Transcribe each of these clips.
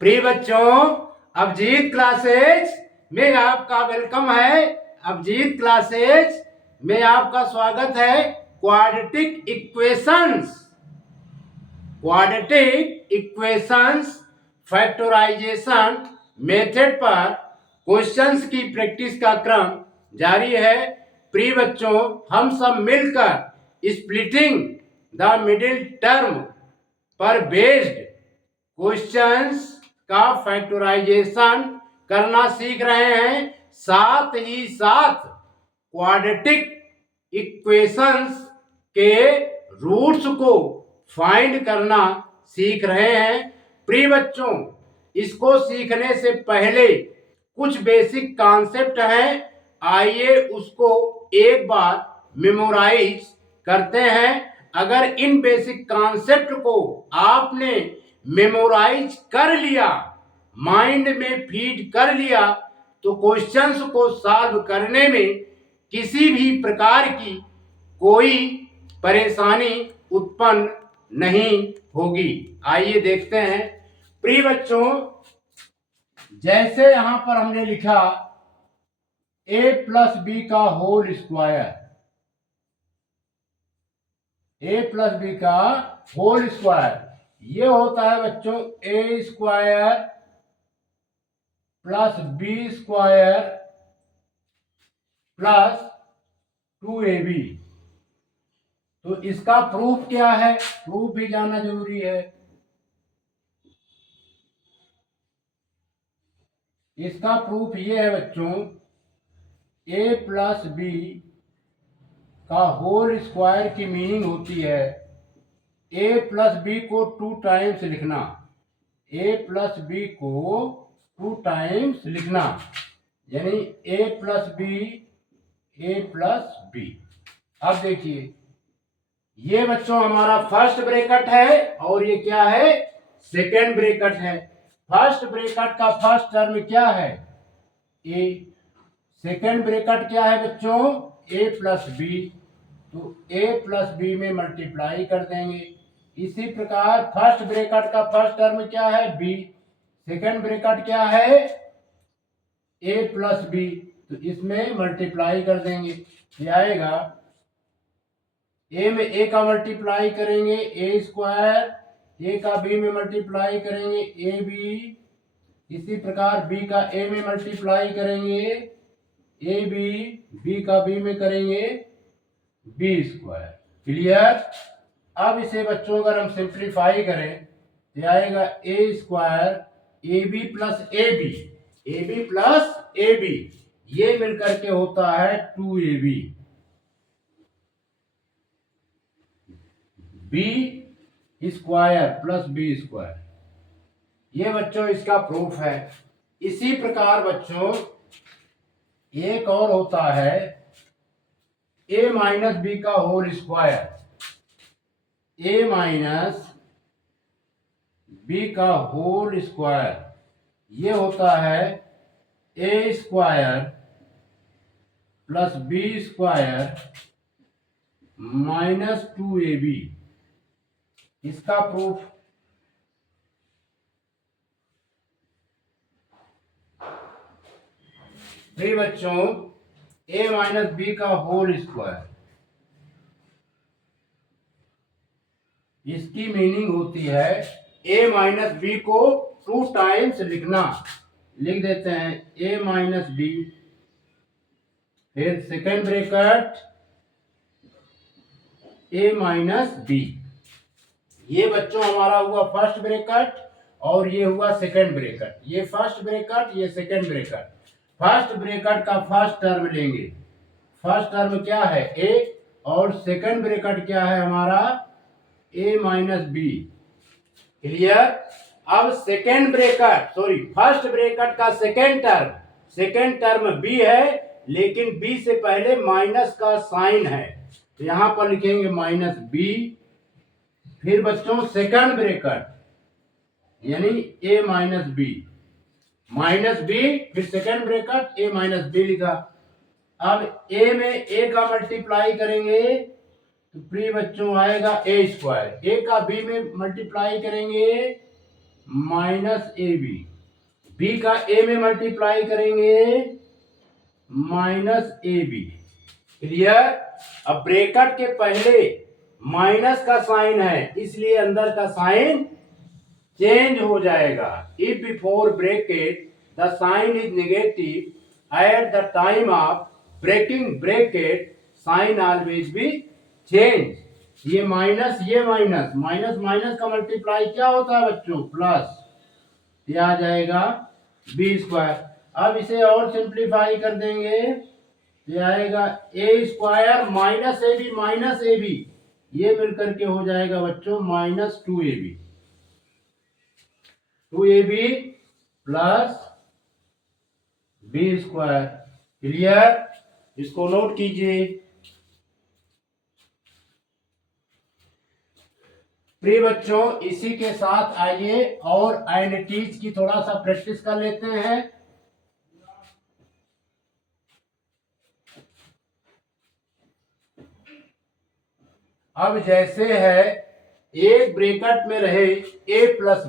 प्रिय बच्चों, अभिजीत क्लासेज में आपका वेलकम है। अभिजीत क्लासेज में आपका स्वागत है। क्वाड्रेटिक इक्वेशंस फैक्टराइजेशन मेथड पर क्वेश्चंस की प्रैक्टिस का क्रम जारी है। प्रिय बच्चों, हम सब मिलकर स्प्लिटिंग द मिडिल टर्म पर बेस्ड क्वेश्चंस का फैक्टराइजेशन करना सीख रहे हैं। साथ ही साथ क्वाड्रेटिक इक्वेशंस के रूट्स को फाइंड करना सीख रहे हैं। प्रिय बच्चों, इसको सीखने से पहले कुछ बेसिक कॉन्सेप्ट हैं, आइए उसको एक बार मेमोराइज करते हैं। अगर इन बेसिक कॉन्सेप्ट को आपने मेमोराइज कर लिया, माइंड में फीड कर लिया, तो क्वेश्चंस को सॉल्व करने में किसी भी प्रकार की कोई परेशानी उत्पन्न नहीं होगी। आइए देखते हैं। प्रिय बच्चों, जैसे यहां पर हमने लिखा a प्लस बी का whole square, a plus B का होल स्क्वायर, ये होता है बच्चों a square plus B square plus 2ab। तो इसका प्रूफ क्या है? प्रूफ भी जानना जरूरी है। इसका प्रूफ ये है बच्चों, a प्लस बी का होल स्क्वायर की मीनिंग होती है a प्लस बी को 2 टाइम्स लिखना, a प्लस बी को 2 टाइम्स लिखना, यानी a प्लस बी। अब देखिए, ये बच्चों हमारा फर्स्ट ब्रैकेट है और ये क्या है? सेकेंड ब्रैकेट है। फर्स्ट ब्रैकेट का फर्स्ट टर्म क्या है? a। सेकेंड ब्रैकेट क्या है बच्चों? a plus B. तो a प्लस बी में मल्टीप्लाई कर देंगे। इसी प्रकार फर्स्ट ब्रैकेट का फर्स्ट टर्म क्या है? b। सेकेंड ब्रैकेट क्या है? a plus B. तो इसमें मल्टीप्लाई कर देंगे। ये आएगा, a में a का मल्टीप्लाई करेंगे a स्क्वायर, a का b में मल्टीप्लाई करेंगे ए बी। इसी प्रकार b का a में मल्टीप्लाई करेंगे ए बी, b का b में करेंगे बी स्क्वायर। क्लियर? अब इसे बच्चों अगर हम सिंप्लीफाई करें तो आएगा ए square a b plus a b, a b plus a B, ये मिलकर के होता है 2ab। B square plus B square, ये बच्चों इसका प्रूफ है। इसी प्रकार बच्चों एक और होता है a माइनस बी का whole square, a minus B का होल स्क्वायर, ये होता है a square plus B square minus 2ab। इसका प्रूफ प्रिय बच्चों, a माइनस बी का होल स्क्वायर, इसकी मीनिंग होती है a माइनस बी को 2 टाइम्स लिखना। लिख देते हैं a माइनस बी, फिर second bracket a minus B. ये बच्चों हमारा हुआ फर्स्ट ब्रैकेट और ये हुआ सेकेंड ब्रैकेट। ये फर्स्ट ब्रैकेट, ये सेकेंड ब्रैकेट। फर्स्ट ब्रैकेट का फर्स्ट टर्म लेंगे। फर्स्ट टर्म क्या है? a, और सेकेंड ब्रैकेट क्या है हमारा? a minus B. क्लियर? अब second bracket, sorry, first bracket का सेकेंड टर्म b है, लेकिन b से पहले माइनस का साइन है, तो यहां पर लिखेंगे माइनस b। फिर बच्चों सेकेंड ब्रैकेट यानी a माइनस बी, फिर second bracket a minus B लिखा। अब a में a का मल्टीप्लाई करेंगे तो प्रिय बच्चों आएगा a स्क्वायर, a का b में मल्टीप्लाई करेंगे माइनस ए बी, बी का ए में मल्टीप्लाई करेंगे माइनस ए बी। क्लियर। अब ब्रैकेट के पहले माइनस का साइन है, इसलिए अंदर का साइन चेंज हो जाएगा। If before bracket the sign is negative at the time of breaking bracket sign always be change. ये माइनस माइनस माइनस का मल्टीप्लाई क्या होता है बच्चों? प्लस। ये आ जाएगा बी स्क्वायर। अब इसे और सिंप्लीफाई कर देंगे, ये आएगा ए स्क्वायर माइनस ए बी, ये मिलकर के हो जाएगा बच्चों minus 2ab, 2ab plus B square. Clear. इसको नोट कीजिए। प्रिय बच्चों, इसी के साथ आइए और आइडेंटिटीज की थोड़ा सा प्रैक्टिस कर लेते हैं। अब जैसे है एक ब्रैकेट में रहे a प्लस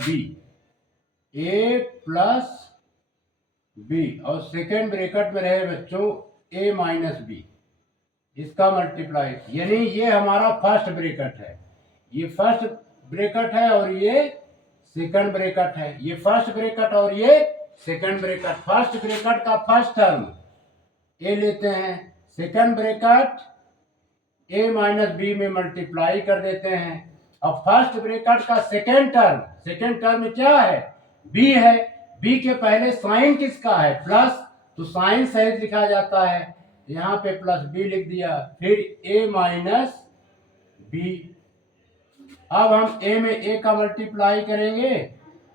बी और सेकेंड ब्रैकेट में रहे बच्चों a माइनस बी, इसका मल्टीप्लाई, यानी ये हमारा फर्स्ट ब्रैकेट है, ये फर्स्ट ब्रैकेट है और ये सेकंड ब्रैकेट है, ये फर्स्ट ब्रैकेट और ये सेकंड ब्रैकेट। फर्स्ट ब्रैकेट का फर्स्ट टर्म a लेते हैं, second bracket a minus B में मल्टीप्लाई कर देते हैं। अब फर्स्ट ब्रैकेट का सेकंड टर्म क्या है? b है। b के पहले साइन किसका है? प्लस, तो साइन सहित लिखा जाता है, यहाँ पे प्लस b लिख दिया, फिर a माइनस बी। अब हम a में a का मल्टीप्लाई करेंगे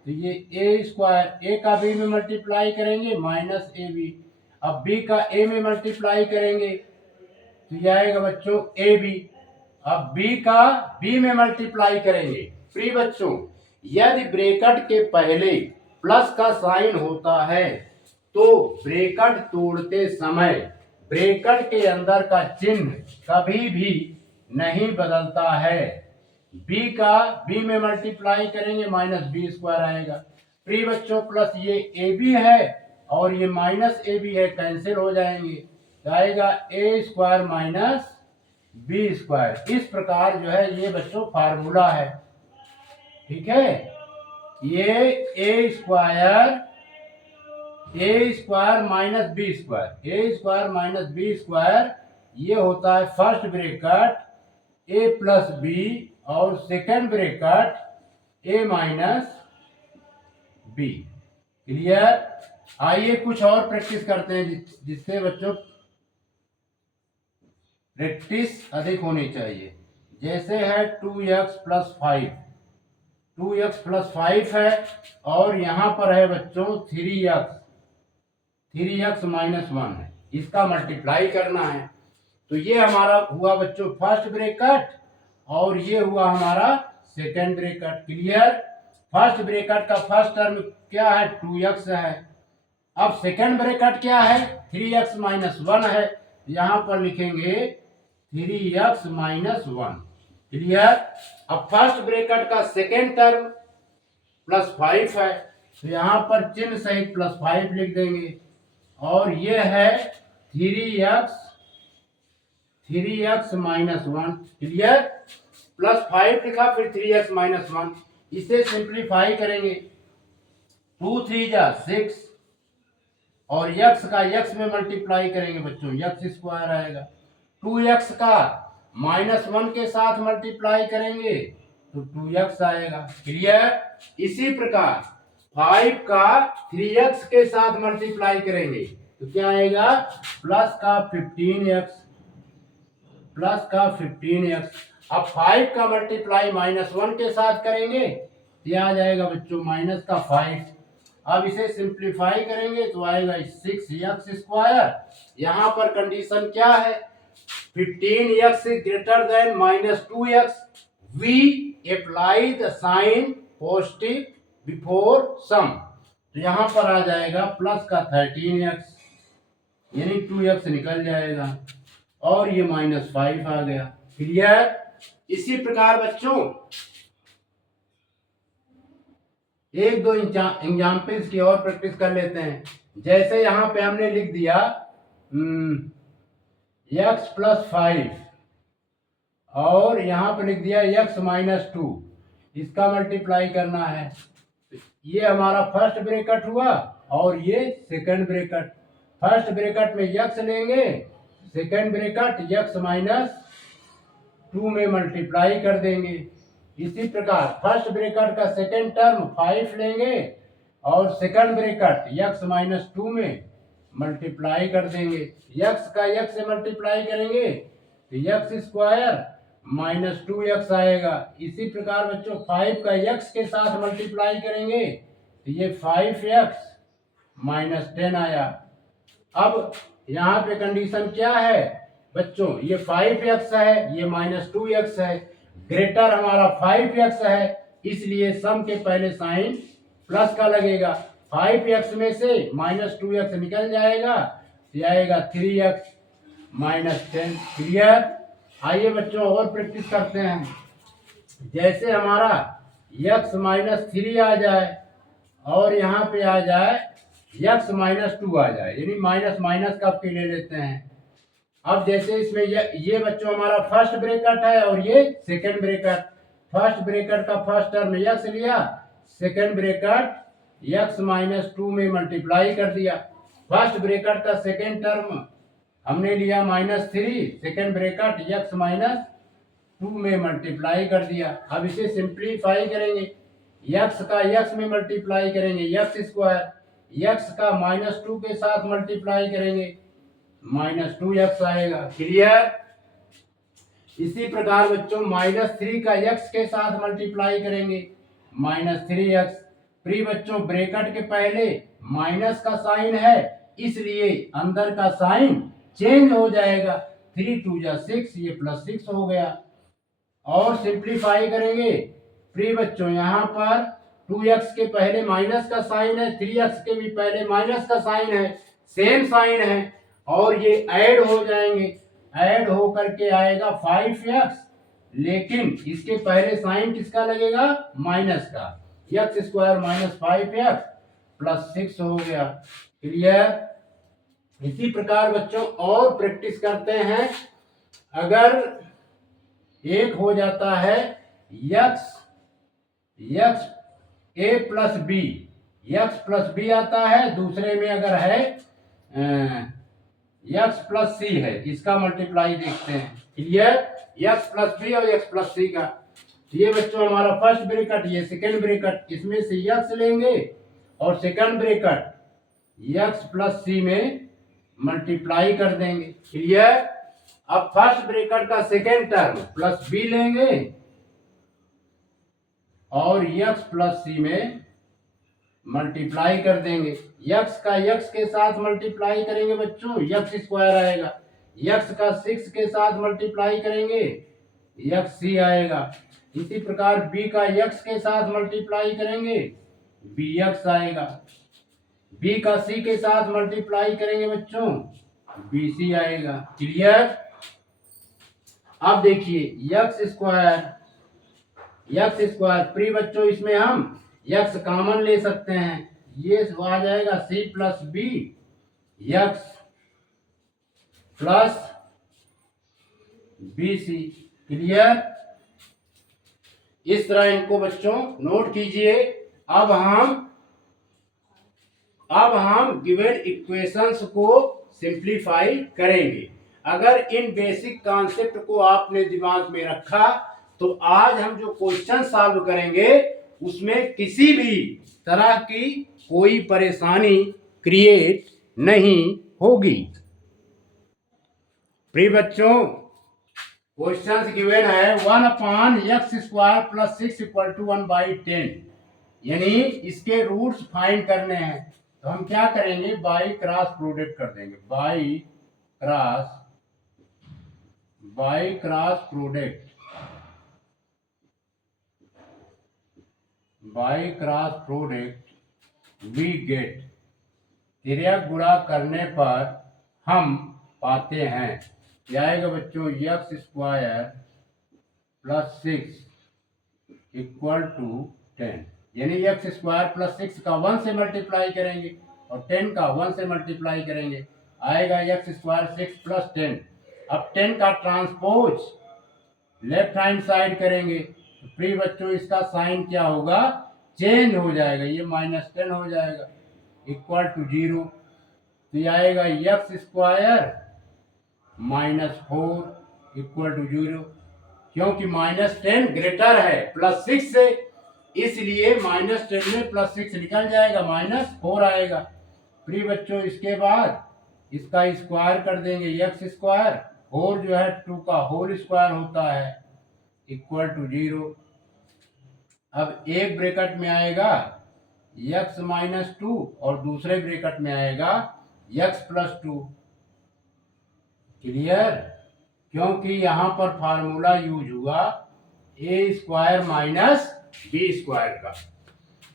तो ये a स्क्वायर, a का b में मल्टीप्लाई करेंगे माइनस ए बी। अब b का a में मल्टीप्लाई करेंगे तो ये आएगा बच्चों ए बी। अब b का b में मल्टीप्लाई करेंगे। प्रिय बच्चों, यदि ब्रैकेट के पहले प्लस का साइन होता है तो ब्रैकेट तोड़ते समय ब्रैकेट के अंदर का चिन्ह कभी भी नहीं बदलता है। b का b में मल्टीप्लाई करेंगे माइनस बी स्क्वायर आएगा। प्रिय बच्चों, प्लस ये ए बी है और ये माइनस ए बी है, कैंसिल हो जाएंगे, आएगा ए स्क्वायर माइनस बी स्क्वायर। इस प्रकार जो है ये बच्चों फार्मूला है। ठीक है, ये ए स्क्वायर माइनस बी स्क्वायर, ये होता है फर्स्ट ब्रैकेट ए प्लस बी और सेकंड ब्रैकेट ए माइनस बी। क्लियर। आइए कुछ और प्रैक्टिस करते हैं जिससे बच्चों प्रैक्टिस अधिक होनी चाहिए। जैसे है 2x प्लस 5 है और यहाँ पर है बच्चों 3x माइनस 1 है, इसका मल्टीप्लाई करना है। तो ये हमारा हुआ बच्चों फर्स्ट ब्रैकेट और ये हुआ हमारा second bracket. Clear. First bracket का फर्स्ट टर्म क्या है? 2x है। अब सेकंड ब्रैकेट क्या है? 3x माइनस 1 है, यहाँ पर लिखेंगे 3x माइनस 1। क्लियर। अब फर्स्ट ब्रैकेट का सेकेंड टर्म प्लस 5 है, तो यहाँ पर चिन्ह सहित प्लस 5 लिख देंगे और ये है 3x माइनस 1। क्लियर। प्लस 5 लिखा, फिर 3x माइनस 1, इसे सिंप्लीफाई करेंगे, 2 3 जा 6 और x का x में मल्टीप्लाई करेंगे बच्चों, x स्क्वायर आएगा। 2x का माइनस 1 के साथ मल्टीप्लाई करेंगे तो 2x आएगा। क्लियर। इसी प्रकार 5 का 3x के साथ मल्टीप्लाई करेंगे तो क्या आएगा? प्लस का 15x। अब 5 का मल्टीप्लाई माइनस 1 के साथ करेंगे तो यह आ जाएगा बच्चों माइनस का 5। अब इसे सिंप्लीफाई करेंगे तो आएगा 6x स्क्वायर। यहाँ पर कंडीशन क्या है? 15x greater than minus 2x, we apply the sign positive before sum, तो यहाँ पर आ जाएगा प्लस का 13x, यानी 2x निकल जाएगा और ये माइनस 5 आ गया। क्लियर। इसी प्रकार बच्चों एक दो एग्जाम्पल्स की और प्रैक्टिस कर लेते हैं। जैसे यहाँ पे हमने लिख दिया x+5 और यहाँ पे लिख दिया x-2, इसका मल्टीप्लाई करना है। ये हमारा फर्स्ट ब्रैकेट हुआ और ये सेकंड ब्रैकेट। फर्स्ट ब्रैकेट में x लेंगे, सेकंड ब्रैकेट x-2 में मल्टीप्लाई कर देंगे। इसी प्रकार फर्स्ट ब्रैकेट का सेकंड टर्म 5 लेंगे और सेकंड ब्रैकेट x-2 में मल्टीप्लाई कर देंगे। x का x से मल्टीप्लाई करेंगे तो x² -2x आएगा। इसी प्रकार बच्चों 5 का x के साथ मल्टीप्लाई करेंगे तो ये 5x -10 आया। अब यहाँ पे कंडीशन क्या है बच्चों, ये 5x है, ये -2x है, ग्रेटर हमारा 5x है, इसलिए सम के पहले साइन प्लस का लगेगा। 5x में से -2x निकल जाएगा तो आएगा 3x -10। क्लियर। आइए बच्चों और प्रैक्टिस करते हैं। जैसे हमारा x-3 आ जाए और यहाँ पे आ जाए x-2 आ जाए, यानी माइनस माइनस का आपके ले लेते हैं। अब जैसे इसमें ये बच्चों हमारा फर्स्ट ब्रैकेट है और ये सेकंड ब्रैकेट। फर्स्ट ब्रैकेट का फर्स्ट टर्म x लिया, सेकंड ब्रैकेट x-2 में मल्टीप्लाई कर दिया। फर्स्ट ब्रैकेट का सेकंड टर्म हमने लिया -3, सेकंड ब्रैकेट x-2 में मल्टीप्लाई कर दिया। अब इसे सिंप्लीफाई करेंगे, x का x में मल्टीप्लाई करेंगे x², x का -2 के साथ मल्टीप्लाई करेंगे -2x आएगा। क्लियर। इसी प्रकार बच्चों -3 का x के साथ मल्टीप्लाई करेंगे -3x। प्री बच्चों ब्रैकेट के पहले माइनस का साइन है, इसलिए अंदर का साइन चेंज हो जाएगा। 3 2 6, ये +6 हो गया। और सिंप्लीफाई करेंगे प्री बच्चों, यहाँ पर 2x के पहले माइनस का साइन है, 3x के भी पहले माइनस का साइन है, सेम साइन है और ये ऐड हो जाएंगे। ऐड हो करके आएगा 5x, लेकिन इसके पहले साइन किसका लगेगा, माइनस का। x² -5x +6 हो गया। क्लियर। इसी प्रकार बच्चों और प्रैक्टिस करते हैं। अगर एक हो जाता है x a+b आता है, दूसरे में अगर है x+c है, इसका मल्टीप्लाई देखते हैं। क्लियर। x+b और x+c का। ये बच्चों हमारा फर्स्ट ब्रैकेट, ये सेकंड ब्रैकेट, इसमें से x लेंगे और सेकंड ब्रैकेट x+c में मल्टीप्लाई कर देंगे। क्लियर। अब फर्स्ट ब्रैकेट का सेकंड टर्म +b लेंगे और x+c में मल्टीप्लाई कर देंगे। x का x के साथ मल्टीप्लाई करेंगे बच्चों, x² आएगा। x का 6 के साथ मल्टीप्लाई करेंगे xc आएगा। इसी प्रकार b का x के साथ मल्टीप्लाई करेंगे bx आएगा। b का c के साथ मल्टीप्लाई करेंगे बच्चों bc आएगा। क्लियर। अब देखिए x² प्री बच्चों, इसमें हम x कॉमन ले सकते हैं, ये आ जाएगा c+b x plus bc। Clear. इस तरह इनको बच्चों नोट कीजिए। अब हम गिवन इक्वेशंस को सिंप्लीफाई करेंगे। अगर इन बेसिक कॉन्सेप्ट को आपने दिमाग में रखा तो आज हम जो क्वेश्चन सॉल्व करेंगे उसमें किसी भी तरह की कोई परेशानी क्रिएट नहीं होगी। प्रिय बच्चों, क्वेश्चन गिवन है 1/x² + 6 = 1/10, यानी इसके रूट्स फाइंड करने हैं। तो हम क्या करेंगे, बाई क्रॉस प्रोडक्ट कर देंगे। By cross product we get, तिर्यक गुणा करने पर हम पाते हैं क्या आएगा बच्चों, x² + 6 = 10। यानी एक्स स्क्वायर प्लस 6 का 1 से मल्टीप्लाई करेंगे और 10 का 1 से मल्टीप्लाई करेंगे, आएगा एक्स स्क्वायर 6 प्लस 10। अब 10 का ट्रांसपोज लेफ्ट हैंड साइड करेंगे तो प्रिय बच्चों इसका साइन क्या होगा, चेंज हो जाएगा, ये -10 हो जाएगा इक्वल टू 0। तो ये आएगा एक्स स्क्वायर -4 इक्वल टू 0, क्योंकि -10 ग्रेटर है +6 से, इसलिए -10 में +6 निकल जाएगा, -4 आएगा। प्रिय बच्चों इसके बाद इसका स्क्वायर कर देंगे, एक्स स्क्वायर 4 जो है 2 का होल स्क्वायर होता है इक्वल टू 0। अब एक ब्रैकेट में आएगा x -2 और दूसरे ब्रैकेट में आएगा x + 2। क्लियर? क्योंकि यहां पर फार्मूला यूज हुआ a square minus b square का,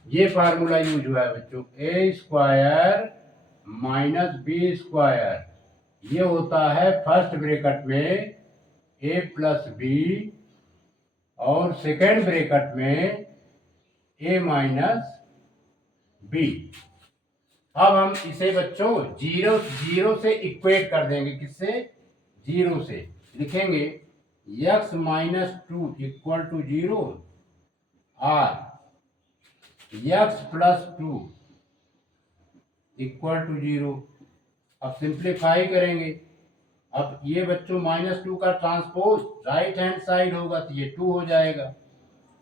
ये फार्मूला यूज हुआ है बच्चों, a square minus B square, ये होता है फर्स्ट ब्रैकेट में a प्लस बी और सेकेंड ब्रैकेट में a माइनस बी। अब हम इसे बच्चों जीरो से इक्वेट कर देंगे, किससे, 0 से, लिखेंगे x -2 इक्वल टू 0 और x + 2 इक्वल टू 0। अब सिंप्लीफाई करेंगे, अब ये बच्चों -2 का ट्रांसपोज राइट हैंड साइड होगा तो ये 2 हो जाएगा,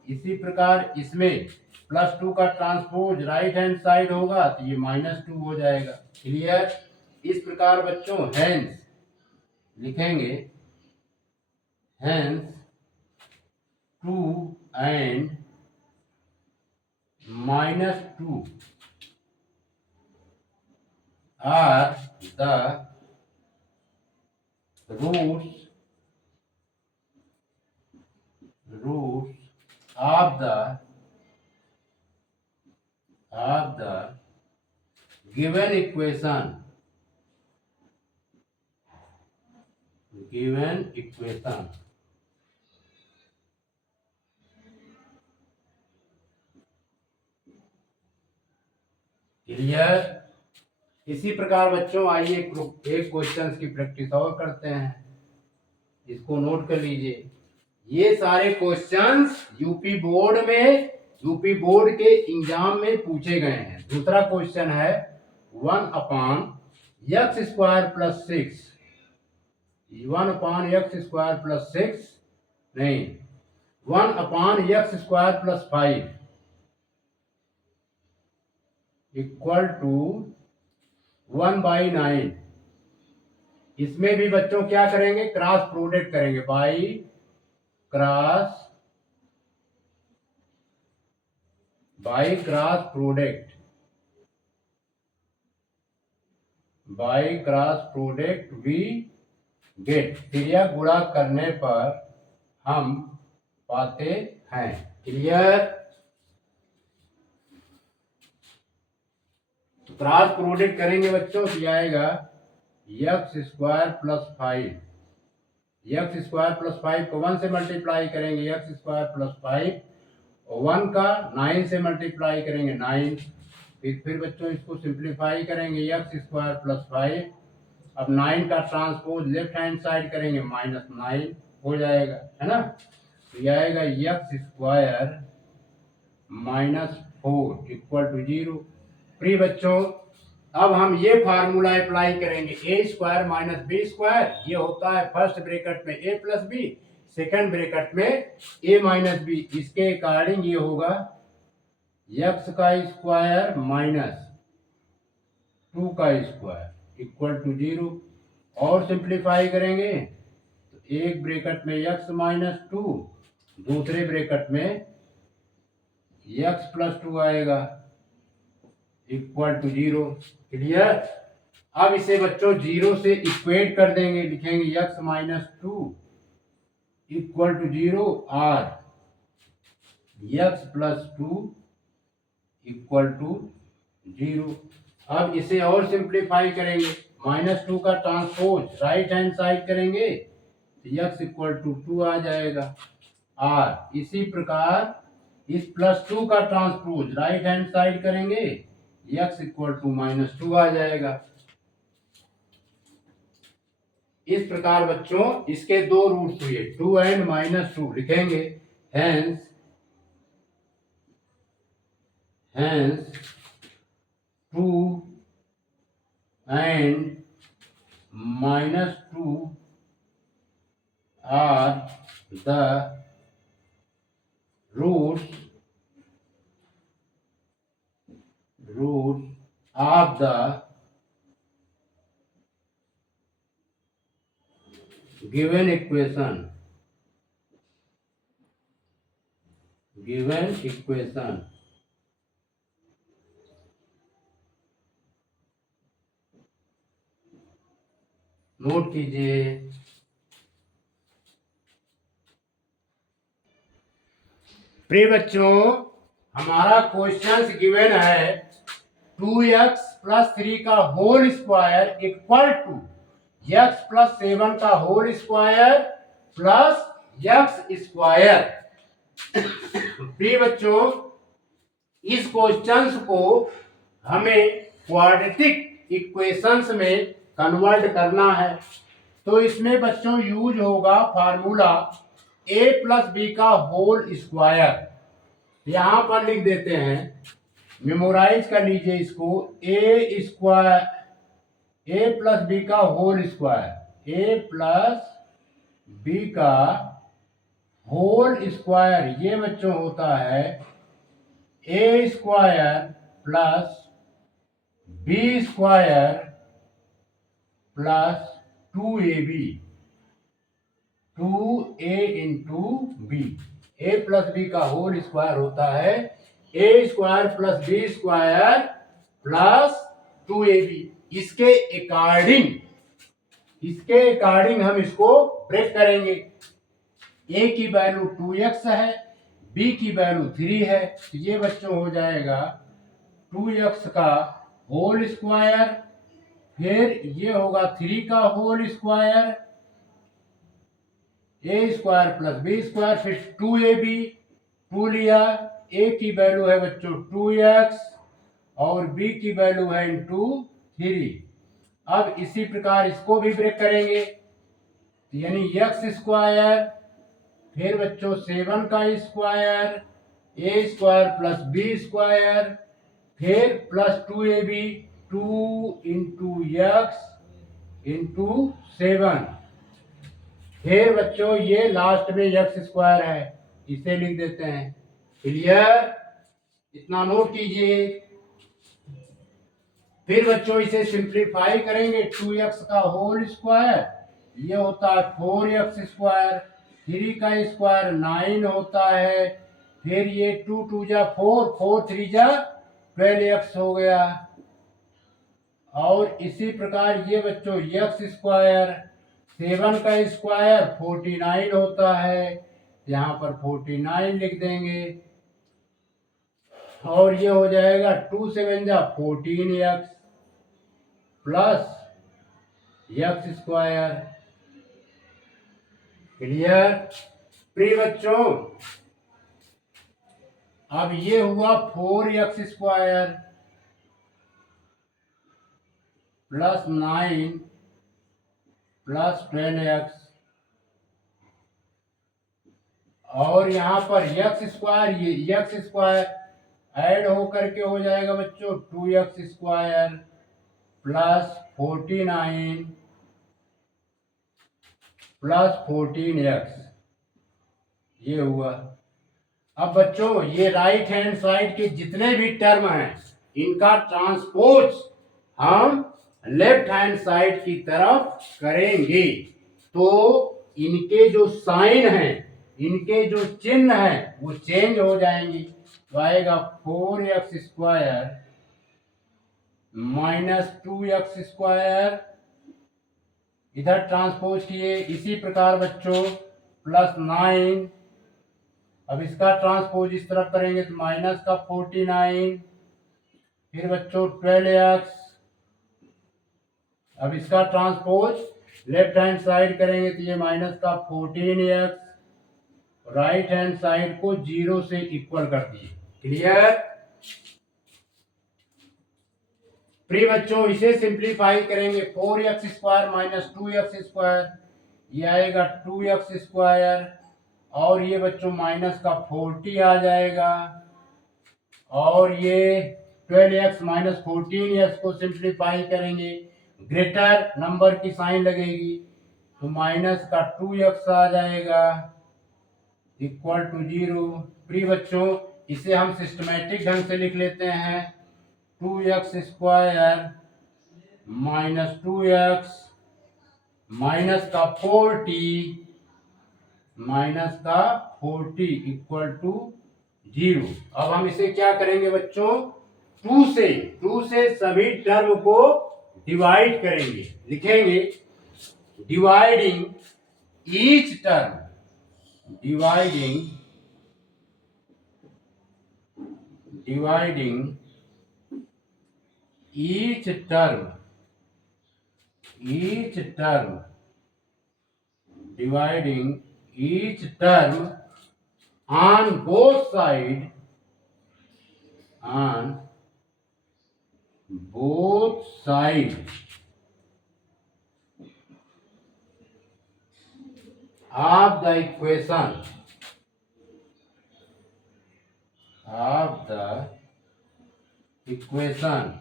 इसी प्रकार इसमें +2 का ट्रांसपोज राइट हैंड साइड होगा तो ये -2 हो जाएगा। क्लियर? इस प्रकार बच्चों हेंस लिखेंगे, hence 2 and -2 are the roots of the given equation, clear? इसी प्रकार बच्चों आइए एक क्वेश्चन की प्रैक्टिस और करते हैं, इसको नोट कर लीजिए। ये सारे क्वेश्चंस यूपी बोर्ड के एग्जाम में पूछे गए हैं। दूसरा क्वेश्चन है 1/x² + 6, 1/x² + 6 नहीं, 1/x² + 5 इक्वल टू 1/9। इसमें भी बच्चों क्या करेंगे, क्रॉस प्रोडक्ट करेंगे, by cross product we get, क्रिया गुणा करने पर हम पाते हैं। क्लियर? तो क्रॉस प्रोडक्ट करेंगे बच्चों तो आएगा x² + 5, x² + 5 को 1 से मल्टीप्लाई करेंगे, x² + 5 और 1 का 9 से मल्टीप्लाई करेंगे 9, फिर बच्चों इसको सिंप्लीफाई करेंगे, x² + 5, अब 9 का ट्रांसपोज लेफ्ट हैंड साइड करेंगे -9 हो जाएगा, है ना। तो ये आएगा x² -4 इक्वल टू 0। प्रिय बच्चों अब हम ये फार्मूला अप्लाई करेंगे, a² - b², ये होता है फर्स्ट ब्रैकेट में a + b, सेकंड ब्रैकेट में a - b, इसके अकॉर्डिंग ये होगा x² - 2² इक्वल टू 0। और सिंप्लीफाई करेंगे तो एक ब्रैकेट में x - 2, दूसरे ब्रैकेट में x + 2 आएगा इक्वल टू 0। क्लियर? अब इसे बच्चों 0 से इक्वेट कर देंगे, लिखेंगे x - 2 इक्वल टू 0 और x + 2 इक्वल टू 0। अब इसे और सिंप्लीफाई करेंगे, -2 का ट्रांसपोज राइट हैंड साइड करेंगे तो x = 2 आ जाएगा, और इसी प्रकार इस +2 का ट्रांसपोज राइट हैंड साइड करेंगे, x इक्वल टू -2 आ जाएगा। इस प्रकार बच्चों इसके दो रूट्स हुए, 2 एंड -2 लिखेंगे। Hence 2 and -2 are the roots of the given equation. Note कीजिए। प्रिय बच्चों, हमारा क्वेश्चन गिवन है 2x + 3 का whole square equal to x + 7 का whole square plus x square. प्रिय बच्चों, इस क्वेश्चंस को हमें क्वाड्रेटिक इक्वेशंस में कन्वर्ट करना है। तो इसमें बच्चों यूज होगा फार्मूला a + b का होल स्क्वायर। यहां पर लिख देते हैं, मेमोराइज कर लीजिए इसको। a + b का होल स्क्वायर, a + b का होल स्क्वायर ये बच्चों होता है a square plus b square plus 2ab, 2a into B. a + b का होल स्क्वायर होता है a square plus b square plus 2ab। इसके अकॉर्डिंग हम इसको ब्रेक करेंगे। a की वैल्यू 2x है, b की वैल्यू 3 है, तो ये बच्चों हो जाएगा 2x का होल स्क्वायर, फिर ये होगा 3 का whole square, a square plus b square, फिर 2ab, 2 लिया, a की वैल्यू है बच्चों 2x और b की वैल्यू है इंटू 3। अब इसी प्रकार इसको भी ब्रेक करेंगे, यानी x स्क्वायर, फिर बच्चों 7 का square, a square plus b square, फिर plus 2ab, 2 into x into 7, फिर बच्चों ये लास्ट में x स्क्वायर है, इसे लिख देते हैं। क्लियर? इतना नोट कीजिए। फिर बच्चों इसे सिंप्लीफाई करेंगे, 2x का होल स्क्वायर ये होता है 4x स्क्वायर, 3 का स्क्वायर 9 होता है, फिर ये 2 2 जा 4, 4 3 जा 12x हो गया। और इसी प्रकार ये बच्चों x स्क्वायर, 7 का स्क्वायर 49 होता है, यहाँ पर 49 लिख देंगे, और ये हो जाएगा 2 7 जा 14x plus x square. Clear? प्रिय बच्चों, अब ये हुआ 4x square plus 9 plus 12x, और यहां पर x स्क्वायर, ये x स्क्वायर ऐड होकर के हो जाएगा बच्चों 2x square plus 49 plus 14x, ये हुआ। अब बच्चों ये राइट हैंड साइड के जितने भी टर्म हैं इनका ट्रांसपोज हम लेफ्ट हैंड साइड की तरफ करेंगे, तो इनके जो साइन हैं, इनके जो चिन्ह हैं वो चेंज हो जाएंगी। तो आएगा 4x square minus 2x square, इधर ट्रांसपोज किए। इसी प्रकार बच्चों प्लस 9, अब इसका ट्रांसपोज इस तरफ करेंगे तो माइनस का 49, फिर बच्चों 12x, अब इसका ट्रांसपोज लेफ्ट हैंड साइड करेंगे तो ये माइनस का 14x, राइट हैंड साइड को 0 से इक्वल कर दिए। क्लियर? प्रिय बच्चों इसे सिंप्लीफाई करेंगे 4x² माइनस 2x², ये आएगा 2x², और ये बच्चों माइनस का 40 आ जाएगा, और ये 12x माइनस 14x को सिंप्लीफाई करेंगे, ग्रेटर नंबर की साइन लगेगी तो माइनस का 2x आ जाएगा इक्वल टू 0। प्रिय बच्चों इसे हम सिस्टमेटिक ढंग से लिख लेते हैं 2x² माइनस 2x माइनस का 40 इक्वल टू 0। अब हम इसे क्या करेंगे बच्चों, 2 से सभी टर्म को डिवाइड करेंगे। लिखेंगे dividing each term, dividing each term, dividing each term on both sides of the equation,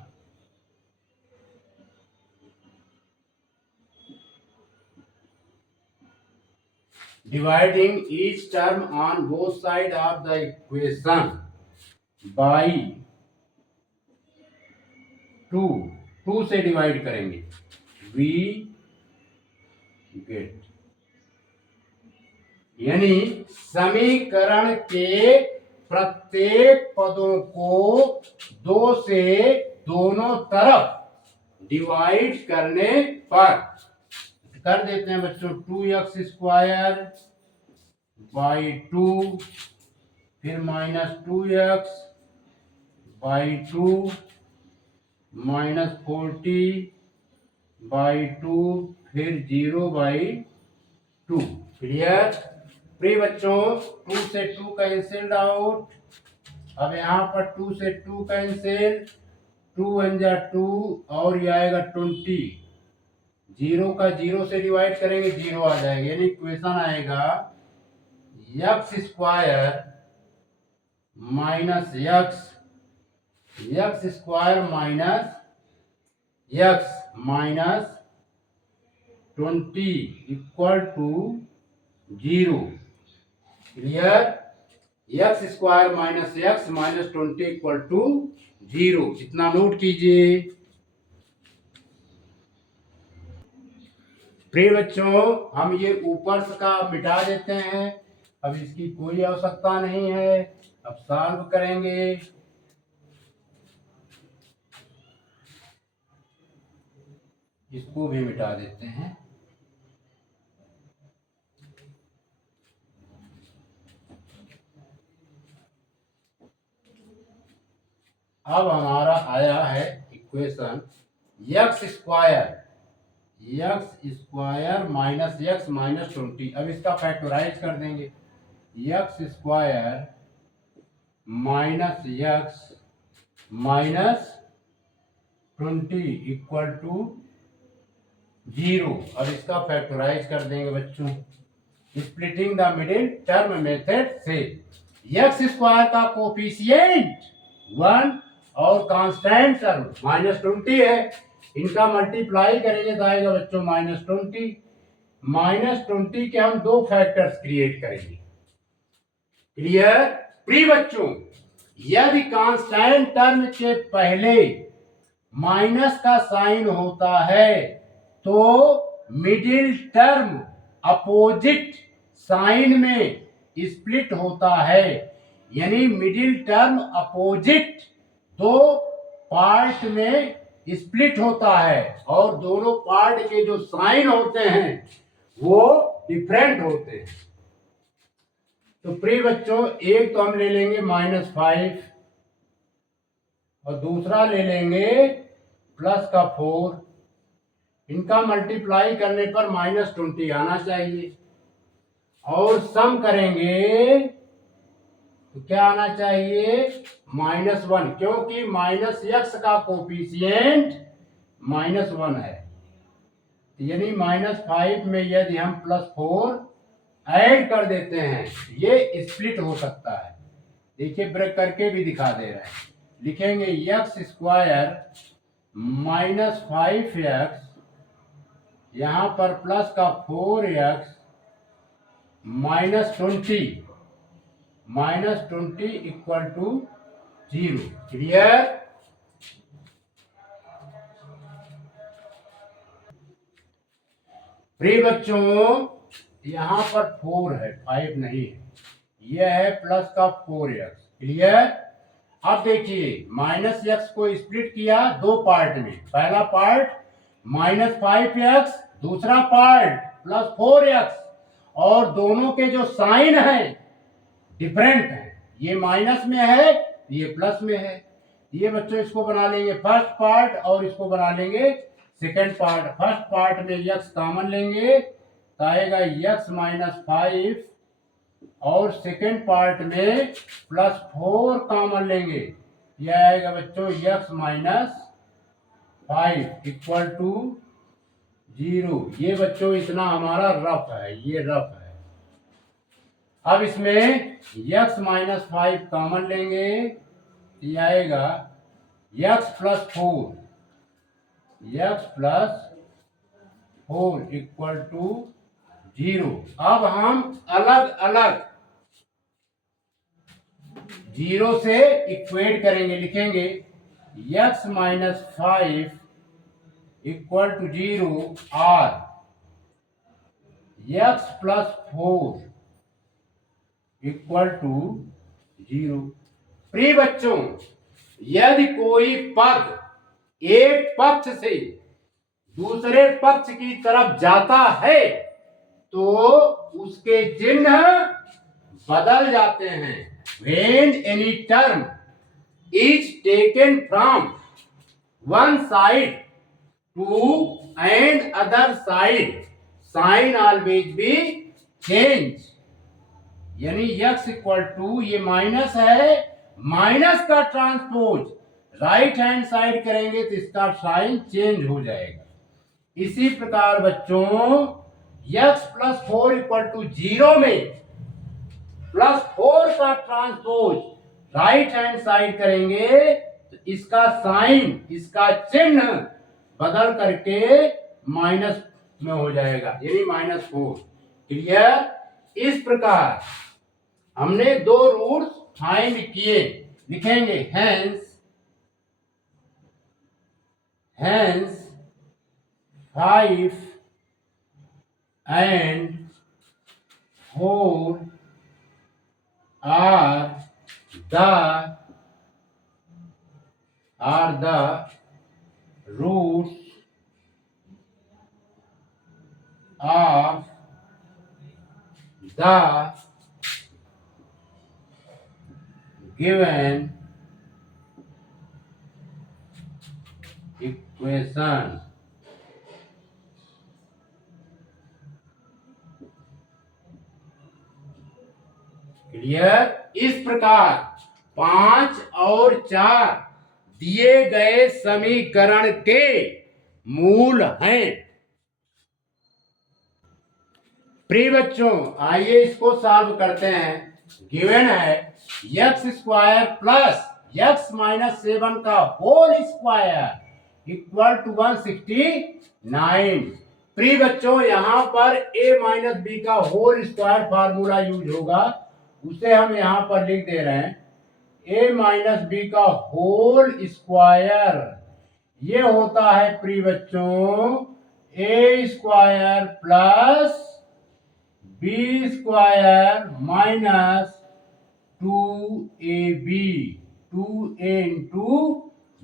dividing each term on both sides of the equation by 2 से डिवाइड करेंगे, we get, यानी समीकरण के प्रत्येक पदों को 2 से दोनों तरफ डिवाइड करने पर कर देते हैं बच्चों 2x² बाई 2, फिर माइनस 2x बाई 2 माइनस 40/2, फिर 0/2। क्लियर? प्रिय बच्चों 2 से 2 कैंसिल्ड आउट। अब यहाँ पर 2 से 2 कैंसिल, 2 1 जा 2 और ये आएगा 20। 0 का 0 से डिवाइड करेंगे 0 आ जाएगा, यानी इक्वेशन आएगा x² minus x² minus x minus 20 equal to 0। Clear? x² minus x minus 20 equal to 0, इतना नोट कीजिए। प्रिय बच्चों हम ये ऊपर का मिटा देते हैं, अब इसकी कोई आवश्यकता नहीं है। अब सॉल्व करेंगे, इसको भी मिटा देते हैं। अब हमारा आया है equation x² minus x minus 20। अब इसका फैक्टराइज कर देंगे, x² minus x minus 20 equal to 0। अब इसका फैक्टराइज कर देंगे बच्चों splitting the middle term method से। x² का कोफिशिएंट 1 और कांस्टेंट टर्म माइनस 20 है, इनका मल्टीप्लाई करेंगे तो आएगा बच्चों माइनस 20। माइनस 20 के हम 2 फैक्टर्स क्रिएट करेंगे। क्लियर? प्रिय बच्चों यदि कांस्टेंट टर्म के पहले माइनस का साइन होता है तो मिडिल टर्म अपोजिट साइन में स्प्लिट होता है, यानी मिडिल टर्म अपोजिट 2 पार्ट में स्प्लिट होता है और दोनों पार्ट के जो साइन होते हैं वो डिफरेंट होते हैं। तो प्रिय बच्चों एक तो हम ले लेंगे -5 और दूसरा ले लेंगे प्लस का 4, इनका मल्टीप्लाई करने पर -20 आना चाहिए। और सम करेंगे तो क्या आना चाहिए, -1, क्योंकि -x का कोफिशिएंट -1 है। यानी -5 में यदि हम +4 ऐड कर देते हैं, ये स्प्लिट हो सकता है। देखिए ब्रेक करके भी दिखा दे रहे हैं। लिखेंगे x² -5x, यहां पर प्लस का 4x -20 = 0। क्लियर। प्रिय बच्चों, यहां पर 4 है, 5 नहीं है। यह है प्लस का 4x। क्लियर। अब देखिए -x को स्प्लिट किया दो पार्ट में। पहला पार्ट -5x, दूसरा पार्ट +4x, और दोनों के जो साइन है डिफरेंट है। ये माइनस में है, ये प्लस में है। ये बच्चों इसको बना लेंगे फर्स्ट पार्ट और इसको बना लेंगे सेकेंड पार्ट। फर्स्ट पार्ट में x कॉमन लेंगे तो आएगा x -5, और सेकेंड पार्ट में +4 कॉमन लेंगे, यह आएगा बच्चों x -5 = 0। ये बच्चों इतना हमारा रफ है, ये रफ है। अब इसमें x -5 कॉमन लेंगे, ये आएगा x +4 = 0। अब हम अलग अलग 0 से इक्वेट करेंगे। लिखेंगे x -5 = 0 और x +4 = 0। प्रिय बच्चों, यदि कोई पद एक पक्ष से दूसरे पक्ष की तरफ जाता है तो उसके चिन्ह बदल जाते हैं। When any term is taken from one side to and other side, sign always be change। यानी x = ये माइनस है, माइनस का ट्रांसपोज राइट हैंड साइड करेंगे तो इसका साइन चेंज हो जाएगा। इसी प्रकार बच्चों x +4 = 0 में +4 का ट्रांसपोज राइट हैंड साइड करेंगे तो इसका साइन, इसका चिन्ह बदल करके माइनस में हो जाएगा, यानी -4। क्लियर। इस प्रकार हमने दो रूट्स फाइंड किए। लिखेंगे hence 5 and 4 are the roots of the given equation। Clear. इस प्रकार 5 और 4 दिए गए समीकरण के मूल हैं। प्रिय बच्चों, आइए इसको सॉल्व करते हैं। गिवन है x² + x -7 का होल स्क्वायर = 169। प्रिय बच्चों, यहां पर a - b का होल स्क्वायर फार्मूला यूज होगा, उसे हम यहां पर लिख दे रहे हैं। a - b का होल स्क्वायर ये होता है प्रिय बच्चों a² + b² - 2ab, 2a ×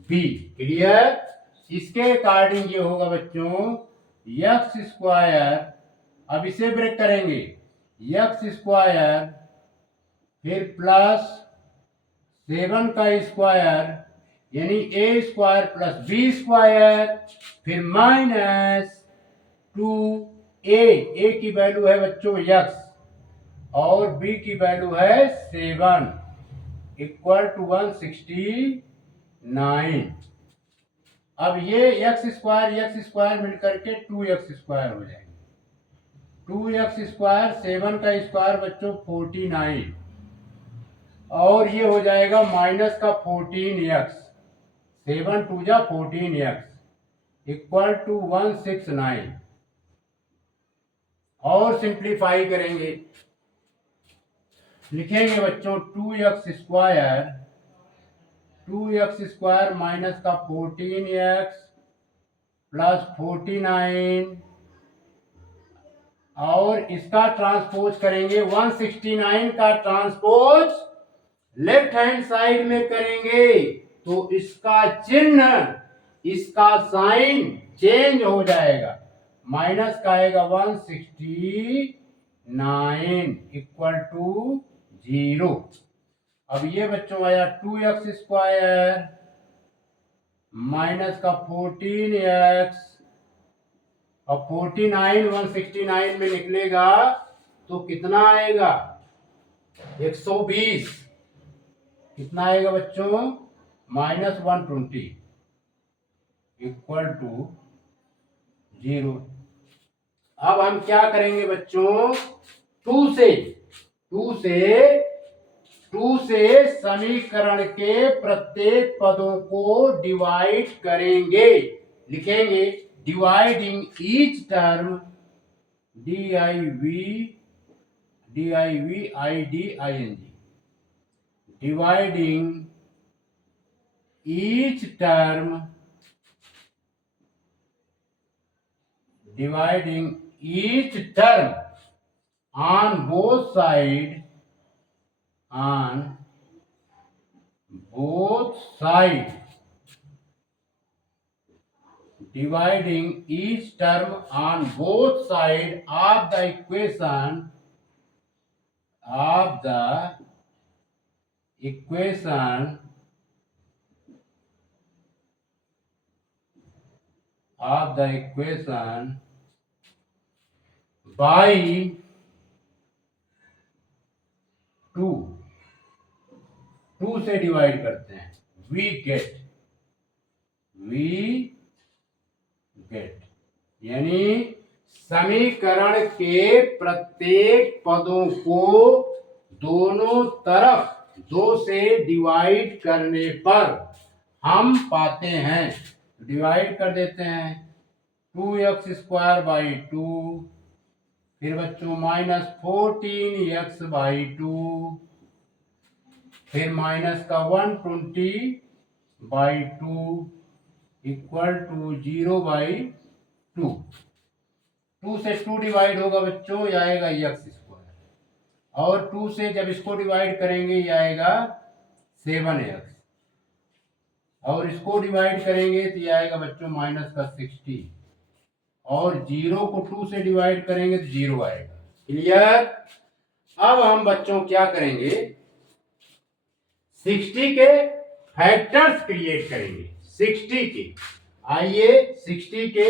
b। Clear. इसके अकॉर्डिंग ये होगा बच्चों x², अब इसे ब्रेक करेंगे, x² फिर +7 का स्क्वायर यानी a² + b², फिर -2a, a की वैल्यू है बच्चों x, और b की वैल्यू है 7 इक्वल टू 169। अब ये एक्स स्क्वायर मिलकर के 2x स्क्वायर हो जाएंगे। 2x स्क्वायर 7 का स्क्वायर बच्चों 49 और ये हो जाएगा माइनस का 14x 7 2 जा 14x इक्वल टू 169 और सिंप्लीफाई करेंगे। लिखेंगे बच्चों 2x स्क्वायर माइनस का 14x प्लस 49 और इसका ट्रांसपोज करेंगे 169 का ट्रांसपोज लेफ्ट हैंड साइड में करेंगे तो इसका चिन्ह इसका साइन चेंज हो जाएगा। माइनस का आएगा 169 इक्वल टू 0। अब ये बच्चों आया 2x स्क्वायर माइनस का 14x और 49 169 में निकलेगा तो कितना आएगा 120। कितना आएगा बच्चों माइनस 120 इक्वल टू 0। अब हम क्या करेंगे बच्चों 2 से समीकरण के प्रत्येक पदों को डिवाइड करेंगे। लिखेंगे dividing each term DIVIDING dividing each term on both sides dividing each term on both sides of the equation by 2 से डिवाइड करते हैं we get यानी समीकरण के प्रत्येक पदों को दोनों तरफ 2 से डिवाइड करने पर हम पाते हैं। डिवाइड कर देते हैं 2x स्क्वायर बाई 2 फिर बच्चों माइनस 14x बाई 2 फिर माइनस का 120 बाई 2 इक्वल टू 0 बाई 2। 2 से 2 डिवाइड होगा बच्चों ये आएगा x स्क्वायर और 2 से जब इसको डिवाइड करेंगे ये आएगा 7x और इसको डिवाइड करेंगे तो ये आएगा बच्चों माइनस का 60 और 0 को 2 से डिवाइड करेंगे तो 0 आएगा। क्लियर। अब हम बच्चों क्या करेंगे 60 के फैक्टर्स क्रिएट करेंगे। 60 के आइए 60 के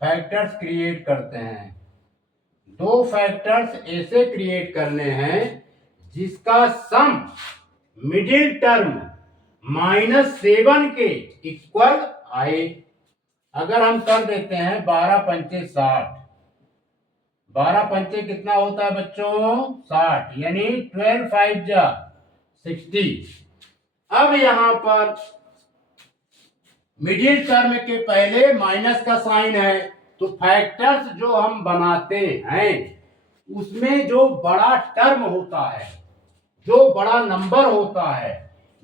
फैक्टर्स क्रिएट करते हैं। 2 फैक्टर्स ऐसे क्रिएट करने हैं जिसका सम मिडिल टर्म -7 के इक्वल आए। अगर हम कर देते हैं 12 पंचे 60 12 पंचे कितना होता है बच्चों 60 यानी 12 5 जा 60। अब यहां पर मिडिल टर्म के पहले माइनस का साइन है तो फैक्टर्स जो हम बनाते हैं उसमें जो बड़ा टर्म होता है जो बड़ा नंबर होता है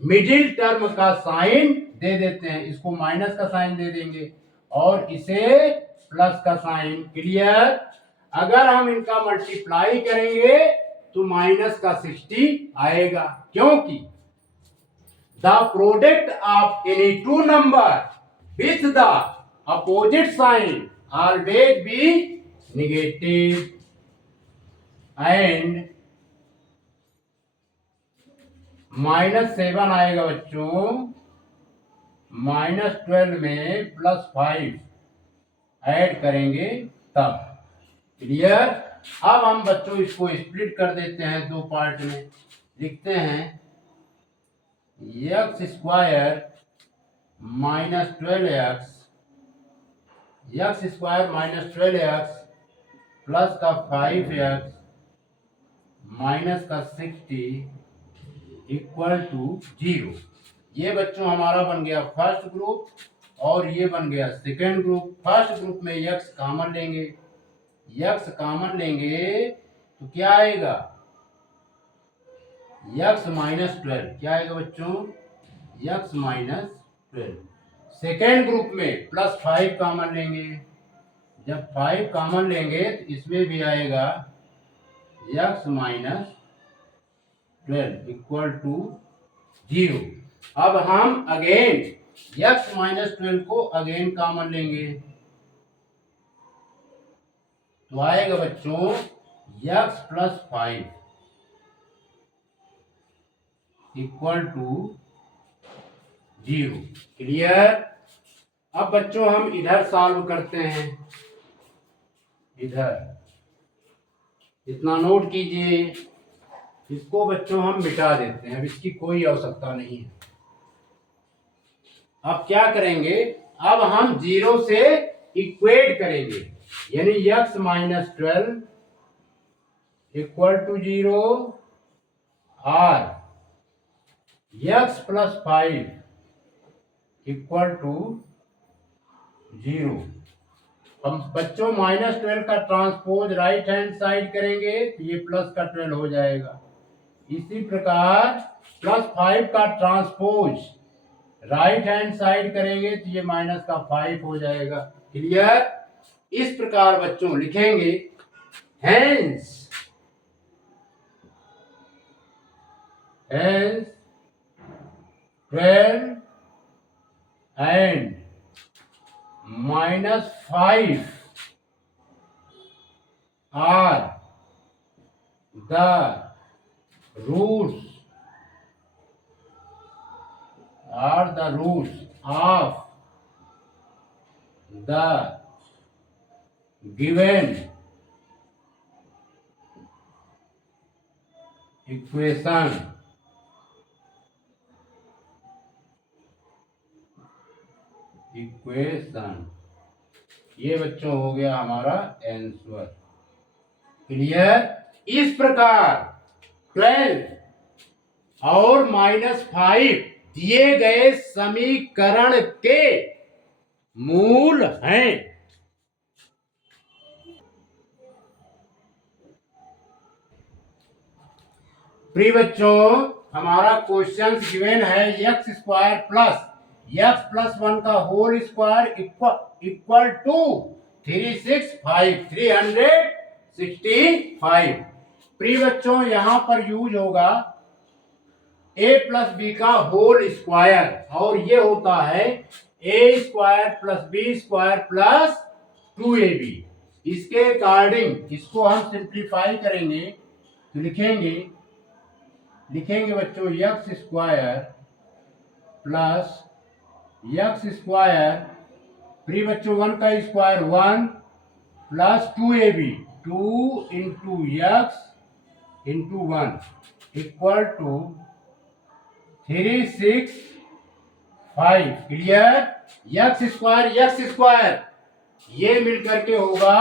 मिडिल टर्म का साइन दे देते हैं। इसको माइनस का साइन दे देंगे और इसे प्लस का साइन। क्लियर। अगर हम इनका मल्टीप्लाई करेंगे तो माइनस का 60 आएगा क्योंकि the product of any two number with the opposite sign always be negative and -7 आएगा बच्चों -12 में +5 ऐड करेंगे तब। क्लियर। अब हम बच्चों इसको स्प्लिट कर देते हैं दो पार्ट में। लिखते हैं x square minus 12x, plus का 5x माइनस का 60 इक्वल टू 0। ये बच्चों हमारा बन गया फर्स्ट ग्रुप और ये बन गया सेकेंड ग्रुप। फर्स्ट ग्रुप में x कॉमन लेंगे, तो क्या आएगा x माइनस 12। क्या आएगा बच्चों x माइनस 12। सेकेंड ग्रुप में प्लस 5 कॉमन लेंगे, जब 5 कॉमन लेंगे तो इसमें भी आएगा x माइनस 12 इक्वल टू 0। अब हम अगेन x माइनस 12 को अगेन कॉमन लेंगे, तो आएगा बच्चों x plus 5 equal to 0। Clear. अब बच्चों हम इधर सॉल्व करते हैं। इधर इतना नोट कीजिए, इसको बच्चों हम मिटा देते हैं, अब इसकी कोई आवश्यकता नहीं है। अब क्या करेंगे, अब हम 0 से इक्वेट करेंगे, यानी x माइनस 12 इक्वल टू 0 और x प्लस 5 इक्वल टू 0। हम बच्चों माइनस 12 का ट्रांसपोज राइट हैंड साइड करेंगे तो ये प्लस का 12 हो जाएगा। इसी प्रकार प्लस 5 का ट्रांसपोज राइट हैंड साइड करेंगे तो ये माइनस का 5 हो जाएगा। क्लियर। इस प्रकार बच्चों लिखेंगे hence 12 and minus 5 are the roots of the given equation। ये बच्चों हो गया हमारा आंसर। क्लियर। इस प्रकार 12 और माइनस 5 दिए गए समीकरण के मूल हैं। प्रिय बच्चों, हमारा क्वेश्चन गिवन है x square plus x plus 1 का होल स्क्वायर इक्वल टू 365। प्रिय बच्चों, यहां पर यूज होगा a प्लस बी का होल स्क्वायर, और ये होता है a square plus B square plus 2ab। इसके अकॉर्डिंग इसको हम सिंप्लीफाई करेंगे तो लिखेंगे बच्चों x square plus x square, प्रिय बच्चों 1 का square 1 plus 2ab 2 into x into 1 equal to 365। Clear. x square ये मिलकर के होगा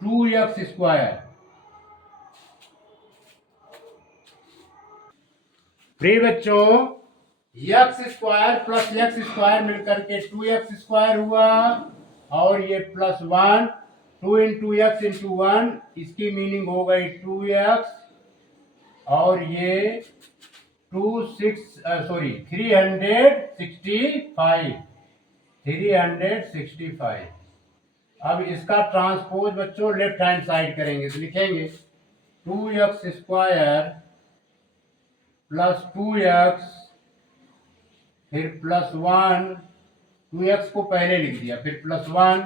2x स्क्वायर। प्रिय बच्चों, x square plus x square मिलकर के 2x स्क्वायर हुआ, और ये प्लस 1 2 इंटू एक्स इंटू 1, इसकी मीनिंग हो गई 2x, और ये 365। अब इसका ट्रांसपोज बच्चों लेफ्ट हैंड साइड करेंगे तो लिखेंगे 2x स्क्वायर प्लस 2x फिर प्लस 1, 2x को पहले लिख दिया फिर प्लस 1।